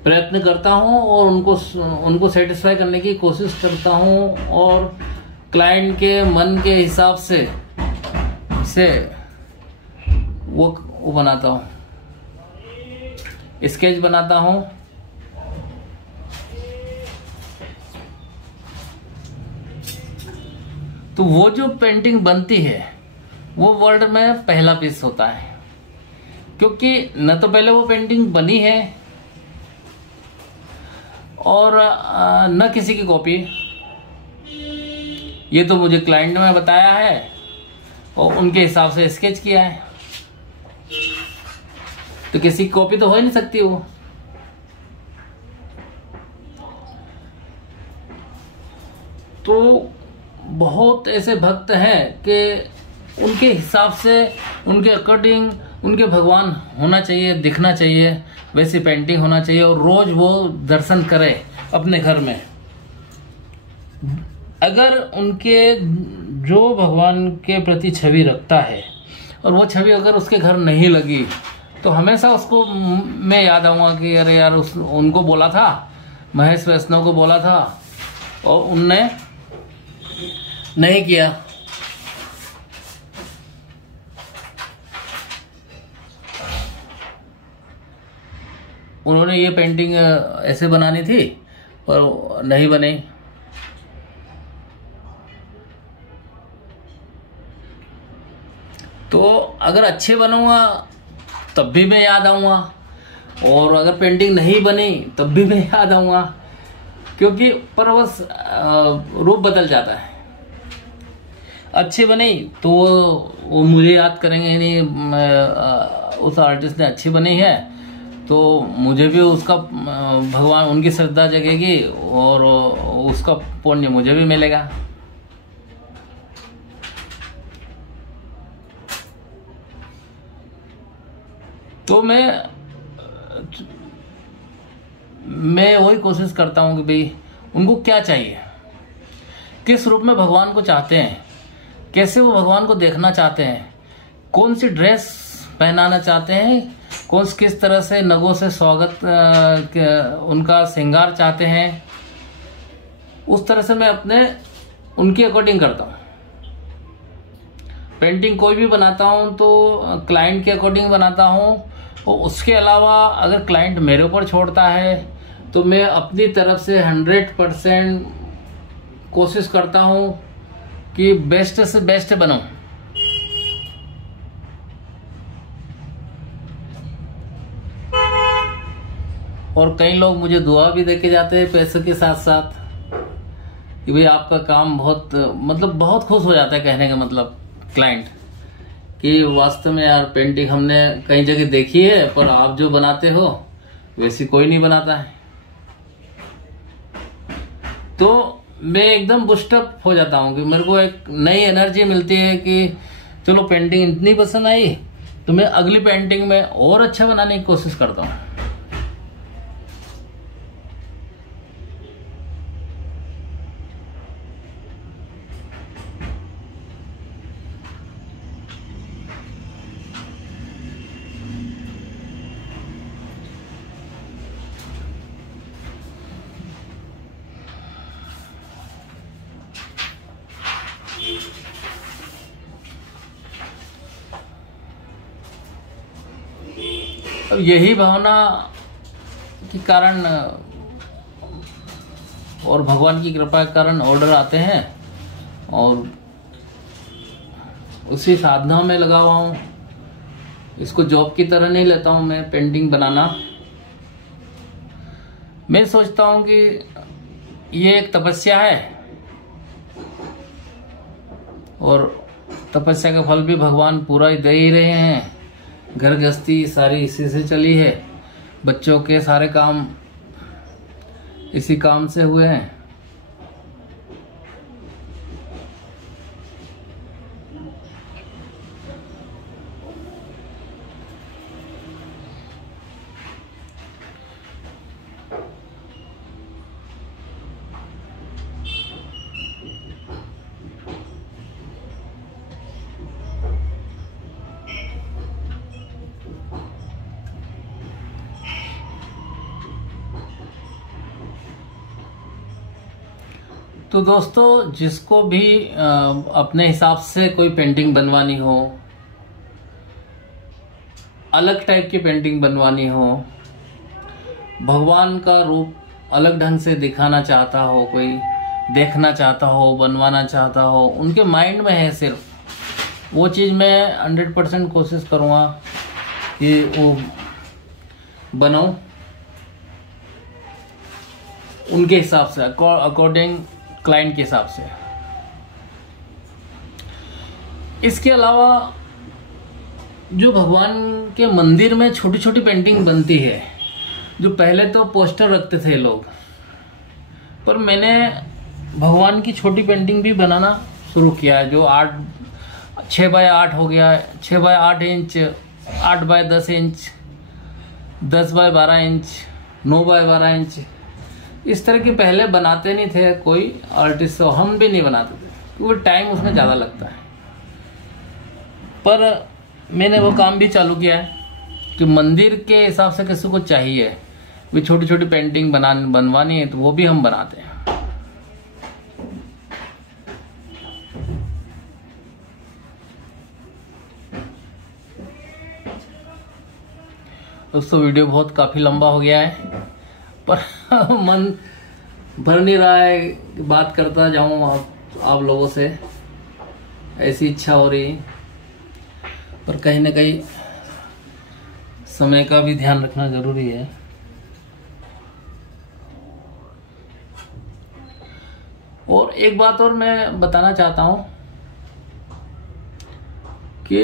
प्रयत्न करता हूँ और उनको सेटिस्फाई करने की कोशिश करता हूँ, और क्लाइंट के मन के हिसाब से वो बनाता हूँ, स्केच बनाता हूँ। तो वो जो पेंटिंग बनती है वो वर्ल्ड में पहला पीस होता है, क्योंकि न तो पहले वो पेंटिंग बनी है और न किसी की कॉपी। ये तो मुझे क्लाइंट ने बताया है और उनके हिसाब से स्केच किया है, तो किसी की कॉपी तो हो ही नहीं सकती वो। तो बहुत ऐसे भक्त हैं कि उनके हिसाब से, उनके अकॉर्डिंग उनके भगवान होना चाहिए, दिखना चाहिए, वैसी पेंटिंग होना चाहिए, और रोज वो दर्शन करे अपने घर में। अगर उनके जो भगवान के प्रति छवि रखता है और वो छवि अगर उसके घर नहीं लगी तो हमेशा उसको मैं याद आऊँगा कि अरे यार उनको बोला था, महेश वैष्णव को बोला था और उनने नहीं किया। उन्होंने ये पेंटिंग ऐसे बनानी थी पर नहीं बनी। तो अगर अच्छे बनूंगा तब भी मैं याद आऊँगा, और अगर पेंटिंग नहीं बनी तब भी मैं याद आऊँगा, क्योंकि पर बस रूप बदल जाता है। अच्छी बनी तो वो मुझे याद करेंगे, नहीं उस आर्टिस्ट ने अच्छी बनी है तो मुझे भी उसका भगवान उनकी श्रद्धा जगेगी और उसका पुण्य मुझे भी मिलेगा। तो मैं वही कोशिश करता हूँ कि भाई उनको क्या चाहिए, किस रूप में भगवान को चाहते हैं, कैसे वो भगवान को देखना चाहते हैं, कौन सी ड्रेस पहनाना चाहते हैं, किस तरह से नगों से स्वागत उनका श्रृंगार चाहते हैं, उस तरह से मैं उनके अकॉर्डिंग करता हूँ। पेंटिंग कोई भी बनाता हूँ तो क्लाइंट के अकॉर्डिंग बनाता हूँ, और उसके अलावा अगर क्लाइंट मेरे ऊपर छोड़ता है तो मैं अपनी तरफ से 100% कोशिश करता हूँ कि बेस्ट से बेस्ट बनूं। और कई लोग मुझे दुआ भी देके जाते हैं पैसे के साथ साथ कि भाई आपका काम बहुत खुश हो जाता है। कहने का मतलब क्लाइंट कि वास्तव में यार पेंटिंग हमने कई जगह देखी है पर आप जो बनाते हो वैसी कोई नहीं बनाता है। तो मैं एकदम बूस्टअप हो जाता हूँ कि मेरे को एक नई एनर्जी मिलती है कि चलो पेंटिंग इतनी पसंद आई तो मैं अगली पेंटिंग में और अच्छा बनाने की कोशिश करता हूँ। अब यही भावना के कारण और भगवान की कृपा के कारण ऑर्डर आते हैं, और उसी साधना में लगा हुआ हूँ। इसको जॉब की तरह नहीं लेता हूँ मैं पेंटिंग बनाना। मैं सोचता हूँ कि ये एक तपस्या है, और तपस्या का फल भी भगवान पूरा ही दे ही रहे हैं। घर गृहस्थी सारी इसी से चली है, बच्चों के सारे काम इसी काम से हुए हैं। तो दोस्तों, जिसको भी अपने हिसाब से कोई पेंटिंग बनवानी हो, अलग टाइप की पेंटिंग बनवानी हो, भगवान का रूप अलग ढंग से दिखाना चाहता हो, कोई देखना चाहता हो, बनवाना चाहता हो, उनके माइंड में है सिर्फ वो चीज़, मैं 100% कोशिश करूँगा कि वो बनाऊँ उनके हिसाब से, अकॉर्डिंग क्लाइंट के हिसाब से। इसके अलावा जो भगवान के मंदिर में छोटी छोटी पेंटिंग बनती है, जो पहले तो पोस्टर रखते थे लोग, पर मैंने भगवान की छोटी पेंटिंग भी बनाना शुरू किया है, जो 6 बाय 8 हो गया, 6 by 8 inch, 8 by 10 inch, 10 by 12 inch, 9 by 12 inch, इस तरह के पहले बनाते नहीं थे कोई आर्टिस्ट, हम भी नहीं बनाते थे क्योंकि टाइम उसमें ज़्यादा लगता है। पर मैंने वो काम भी चालू किया है कि मंदिर के हिसाब से किसी को चाहिए भी छोटी छोटी पेंटिंग बनवानी है तो वो भी हम बनाते हैं। दोस्तों वीडियो बहुत काफ़ी लंबा हो गया है, पर मन भर नहीं रहा है कि बात करता जाऊं आप लोगों से, ऐसी इच्छा हो रही, पर कहीं ना कहीं समय का भी ध्यान रखना जरूरी है। और एक बात और मैं बताना चाहता हूं कि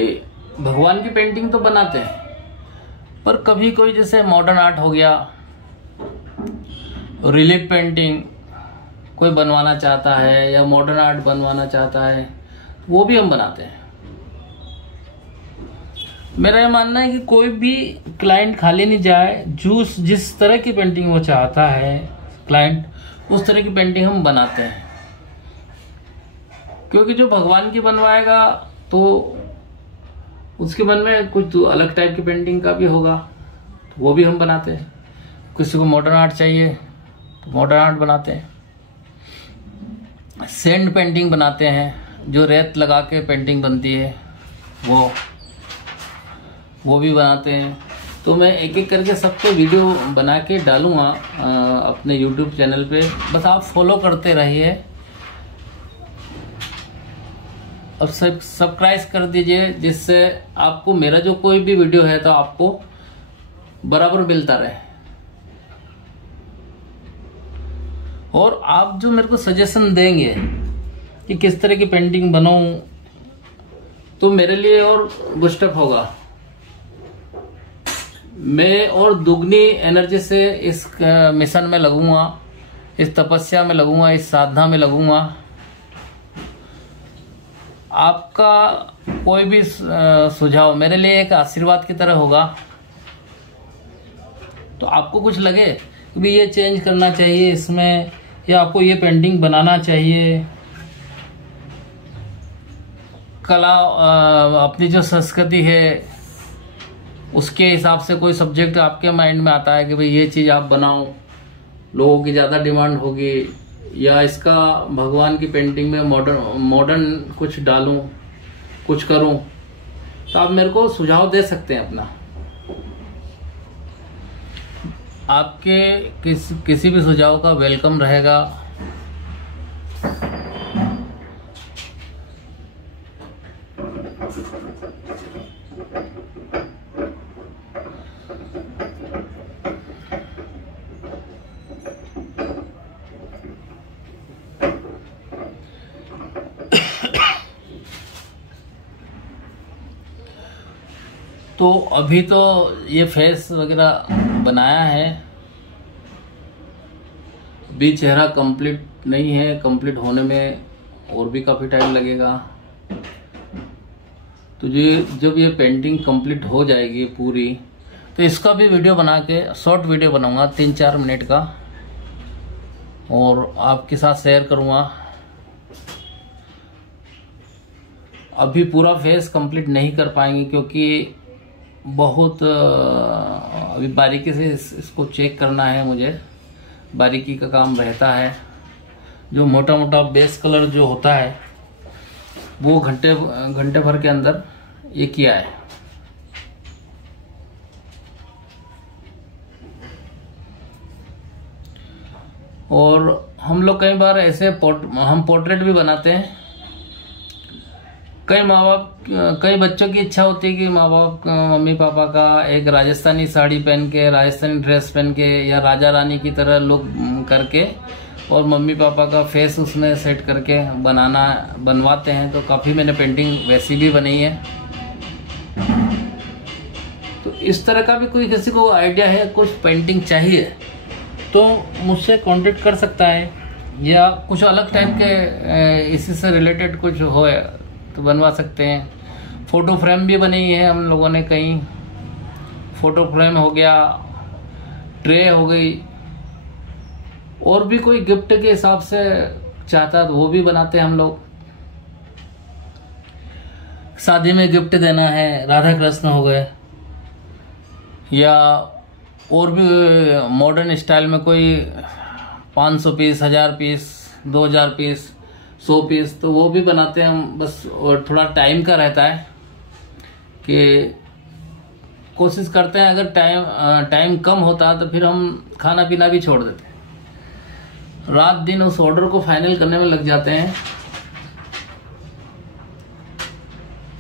भगवान की पेंटिंग तो बनाते हैं, पर कभी कोई जैसे मॉडर्न आर्ट हो गया, रिलीफ पेंटिंग कोई बनवाना चाहता है या मॉडर्न आर्ट बनवाना चाहता है, वो भी हम बनाते हैं। मेरा यह मानना है कि कोई भी क्लाइंट खाली नहीं जाए, जिस तरह की पेंटिंग वो चाहता है क्लाइंट, उस तरह की पेंटिंग हम बनाते हैं। क्योंकि जो भगवान की बनवाएगा तो उसके मन में कुछ तो अलग टाइप की पेंटिंग का भी होगा, तो वो भी हम बनाते हैं। किसी को मॉडर्न आर्ट चाहिए तो मॉडर्न आर्ट बनाते हैं। सैंड पेंटिंग बनाते हैं, जो रेत लगा के पेंटिंग बनती है वो भी बनाते हैं। तो मैं एक एक करके सबको वीडियो बना के डालूंगा अपने YouTube चैनल पे, बस आप फॉलो करते रहिए। अब सब्सक्राइब कर दीजिए, जिससे आपको मेरा जो कोई भी वीडियो है तो आपको बराबर मिलता रहे। और आप जो मेरे को सजेशन देंगे कि किस तरह की पेंटिंग बनाऊं, तो मेरे लिए और बूस्टअप होगा। मैं और दुगनी एनर्जी से इस मिशन में लगूंगा, इस तपस्या में लगूंगा, इस साधना में लगूंगा। आपका कोई भी सुझाव मेरे लिए एक आशीर्वाद की तरह होगा। तो आपको कुछ लगे कि भी ये चेंज करना चाहिए इसमें, या आपको ये पेंटिंग बनाना चाहिए, कला अपनी जो संस्कृति है उसके हिसाब से कोई सब्जेक्ट आपके माइंड में आता है कि भाई ये चीज़ आप बनाओ, लोगों की ज़्यादा डिमांड होगी, या इसका भगवान की पेंटिंग में मॉडर्न कुछ डालूं, कुछ करूं, तो आप मेरे को सुझाव दे सकते हैं अपना। आपके किसी भी सुझाव का वेलकम रहेगा। तो अभी तो ये फेस वगैरह बनाया है, अभी चेहरा कंप्लीट नहीं है, कंप्लीट होने में और भी काफ़ी टाइम लगेगा। तो जब ये पेंटिंग कंप्लीट हो जाएगी पूरी, तो इसका भी वीडियो बना के शॉर्ट वीडियो बनाऊंगा 3-4 मिनट का, और आपके साथ शेयर करूंगा। अभी पूरा फेस कंप्लीट नहीं कर पाएंगे, क्योंकि बहुत अभी बारीकी से इसको चेक करना है, मुझे बारीकी का काम रहता है। जो मोटा मोटा बेस कलर जो होता है वो घंटे भर के अंदर ये किया है। और हम लोग कई बार ऐसे हम पोर्ट्रेट भी बनाते हैं। कई बच्चों की इच्छा होती है कि माँ बाप मम्मी पापा का एक राजस्थानी साड़ी पहन के, राजस्थानी ड्रेस पहन के, या राजा रानी की तरह लुक करके, और मम्मी पापा का फेस उसमें सेट करके बनवाते हैं। तो काफ़ी मैंने पेंटिंग वैसी भी बनाई है। तो इस तरह का भी कोई किसी को आइडिया है, कुछ पेंटिंग चाहिए, तो मुझसे कांटेक्ट कर सकता है, या कुछ अलग टाइप के इसी से रिलेटेड कुछ हो तो बनवा सकते हैं। फ़ोटो फ्रेम भी बनी है हम लोगों ने, कहीं फ़ोटो फ्रेम हो गया, ट्रे हो गई, और भी कोई गिफ्ट के हिसाब से चाहता तो वो भी बनाते हैं हम लोग। शादी में गिफ्ट देना है, राधा कृष्ण हो गए, या और भी मॉडर्न स्टाइल में कोई 500 पीस, 1000 पीस, 2000 पीस, 100 पीस, तो वो भी बनाते हैं हम। बस और थोड़ा टाइम का रहता है कि कोशिश करते हैं, अगर टाइम कम होता तो फिर हम खाना पीना भी छोड़ देते, रात दिन उस ऑर्डर को फाइनल करने में लग जाते हैं।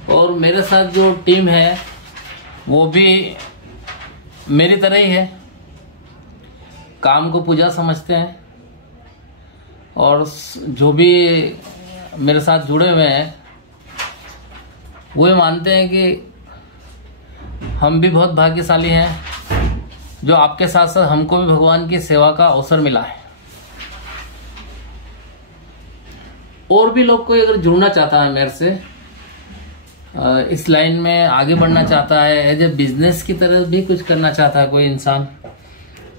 और मेरे साथ जो टीम है वो भी मेरी तरह ही है, काम को पूजा समझते हैं। और जो भी मेरे साथ जुड़े हुए हैं वो ये मानते हैं कि हम भी बहुत भाग्यशाली हैं, जो आपके साथ साथ हमको भी भगवान की सेवा का अवसर मिला है। और भी लोग कोई अगर जुड़ना चाहता है मेरे से, इस लाइन में आगे बढ़ना चाहता है, एज ए बिजनेस की तरह भी कुछ करना चाहता है कोई इंसान,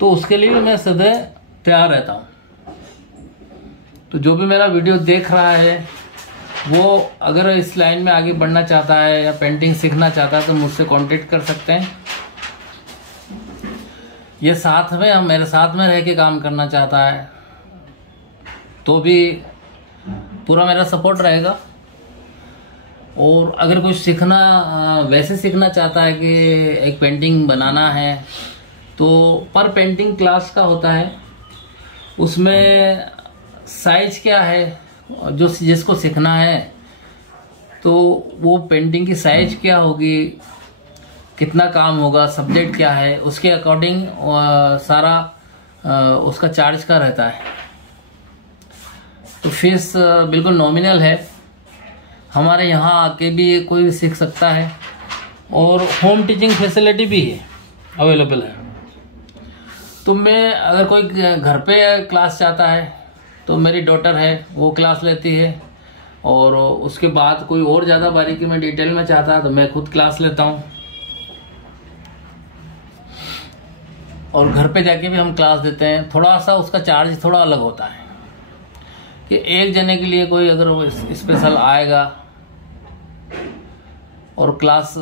तो उसके लिए भी मैं सदैव तैयार रहता हूँ। तो जो भी मेरा वीडियो देख रहा है वो अगर इस लाइन में आगे बढ़ना चाहता है या पेंटिंग सीखना चाहता है तो मुझसे कांटेक्ट कर सकते हैं। ये साथ में मेरे साथ में रह के काम करना चाहता है तो भी पूरा मेरा सपोर्ट रहेगा। और अगर कुछ सीखना वैसे सीखना चाहता है कि एक पेंटिंग बनाना है तो पर पेंटिंग क्लास का होता है, उसमें साइज क्या है जो जिसको सीखना है तो वो पेंटिंग की साइज क्या होगी, कितना काम होगा, सब्जेक्ट क्या है, उसके अकॉर्डिंग सारा उसका चार्ज का रहता है। तो फीस बिल्कुल नॉमिनल है। हमारे यहाँ आके भी कोई भी सीख सकता है और होम टीचिंग फैसिलिटी भी है, अवेलेबल है। तो मैं अगर कोई घर पे क्लास चाहता है तो मेरी डॉटर है वो क्लास लेती है, और उसके बाद कोई और ज़्यादा बारीकी में डिटेल में चाहता है तो मैं खुद क्लास लेता हूँ। और घर पे जाके भी हम क्लास देते हैं। थोड़ा सा उसका चार्ज थोड़ा अलग होता है कि एक जने के लिए कोई अगर वो स्पेशल आएगा और क्लास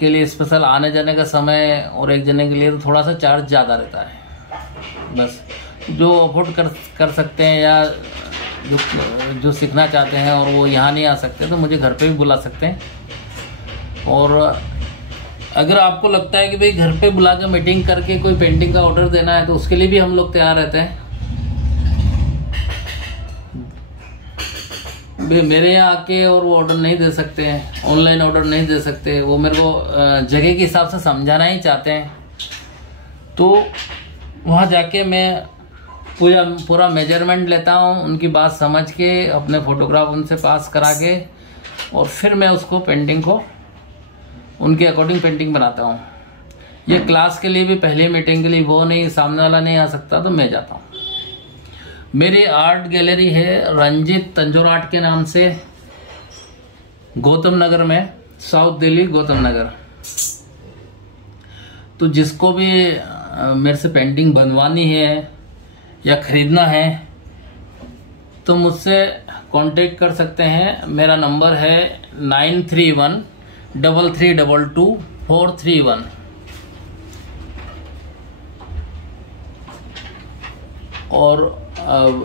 के लिए स्पेशल आने जाने का समय और एक जने के लिए तो थोड़ा सा चार्ज ज़्यादा रहता है। बस जो अफोर्ड कर सकते हैं या जो सीखना चाहते हैं और वो यहाँ नहीं आ सकते तो मुझे घर पे भी बुला सकते हैं। और अगर आपको लगता है कि भाई घर पे बुला के मीटिंग करके कोई पेंटिंग का ऑर्डर देना है तो उसके लिए भी हम लोग तैयार रहते हैं। मेरे यहाँ आके और वो ऑर्डर नहीं दे सकते हैं, ऑनलाइन ऑर्डर नहीं दे सकते, वो मेरे को जगह के हिसाब से समझाना ही चाहते हैं। तो वहाँ जाके मैं पूरा मेजरमेंट लेता हूँ, उनकी बात समझ के अपने फोटोग्राफ उनसे पास करा के और फिर मैं उसको पेंटिंग को उनके अकॉर्डिंग पेंटिंग बनाता हूँ। ये क्लास के लिए भी पहली मीटिंग के लिए वो नहीं, सामने वाला नहीं आ सकता तो मैं जाता हूँ। मेरी आर्ट गैलरी है रंजित तंजोर आर्ट के नाम से, गौतम नगर में, साउथ दिल्ली गौतम नगर। तो जिसको भी मेरे से पेंटिंग बनवानी है या खरीदना है तो मुझसे कांटेक्ट कर सकते हैं। मेरा नंबर है 9313322431। और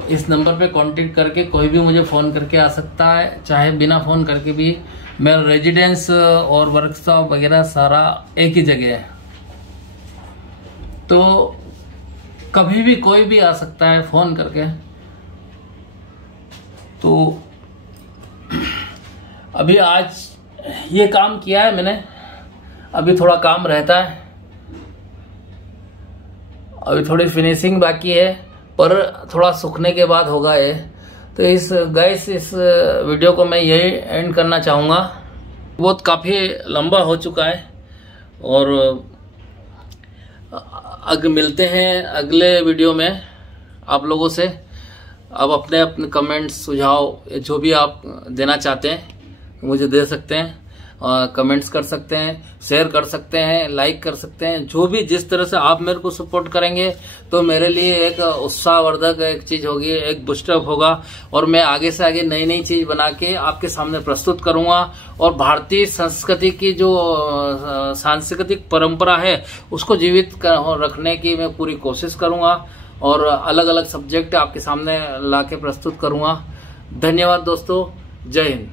इस नंबर पे कांटेक्ट करके कोई भी मुझे फ़ोन करके आ सकता है, चाहे बिना फ़ोन करके भी। मेरा रेजिडेंस और वर्कशॉप वगैरह सारा एक ही जगह है, तो कभी भी कोई भी आ सकता है फ़ोन करके। तो अभी आज ये काम किया है मैंने, अभी थोड़ा काम रहता है, अभी थोड़ी फिनिशिंग बाकी है पर थोड़ा सूखने के बाद होगा ये। तो इस वीडियो को मैं यही एंड करना चाहूँगा। बहुत काफ़ी लंबा हो चुका है और मिलते हैं अगले वीडियो में आप लोगों से। आप अपने कमेंट्स सुझाव जो भी आप देना चाहते हैं मुझे दे सकते हैं, कमेंट्स कर सकते हैं, शेयर कर सकते हैं, लाइक कर सकते हैं। जो भी जिस तरह से आप मेरे को सपोर्ट करेंगे तो मेरे लिए एक उत्साहवर्धक एक चीज़ होगी, एक बूस्टअप होगा और मैं आगे से आगे नई नई चीज़ बना के आपके सामने प्रस्तुत करूंगा। और भारतीय संस्कृति की जो सांस्कृतिक परंपरा है उसको जीवित रखने की मैं पूरी कोशिश करूंगा और अलग अलग सब्जेक्ट आपके सामने ला के प्रस्तुत करूंगा। धन्यवाद दोस्तों, जय हिंद।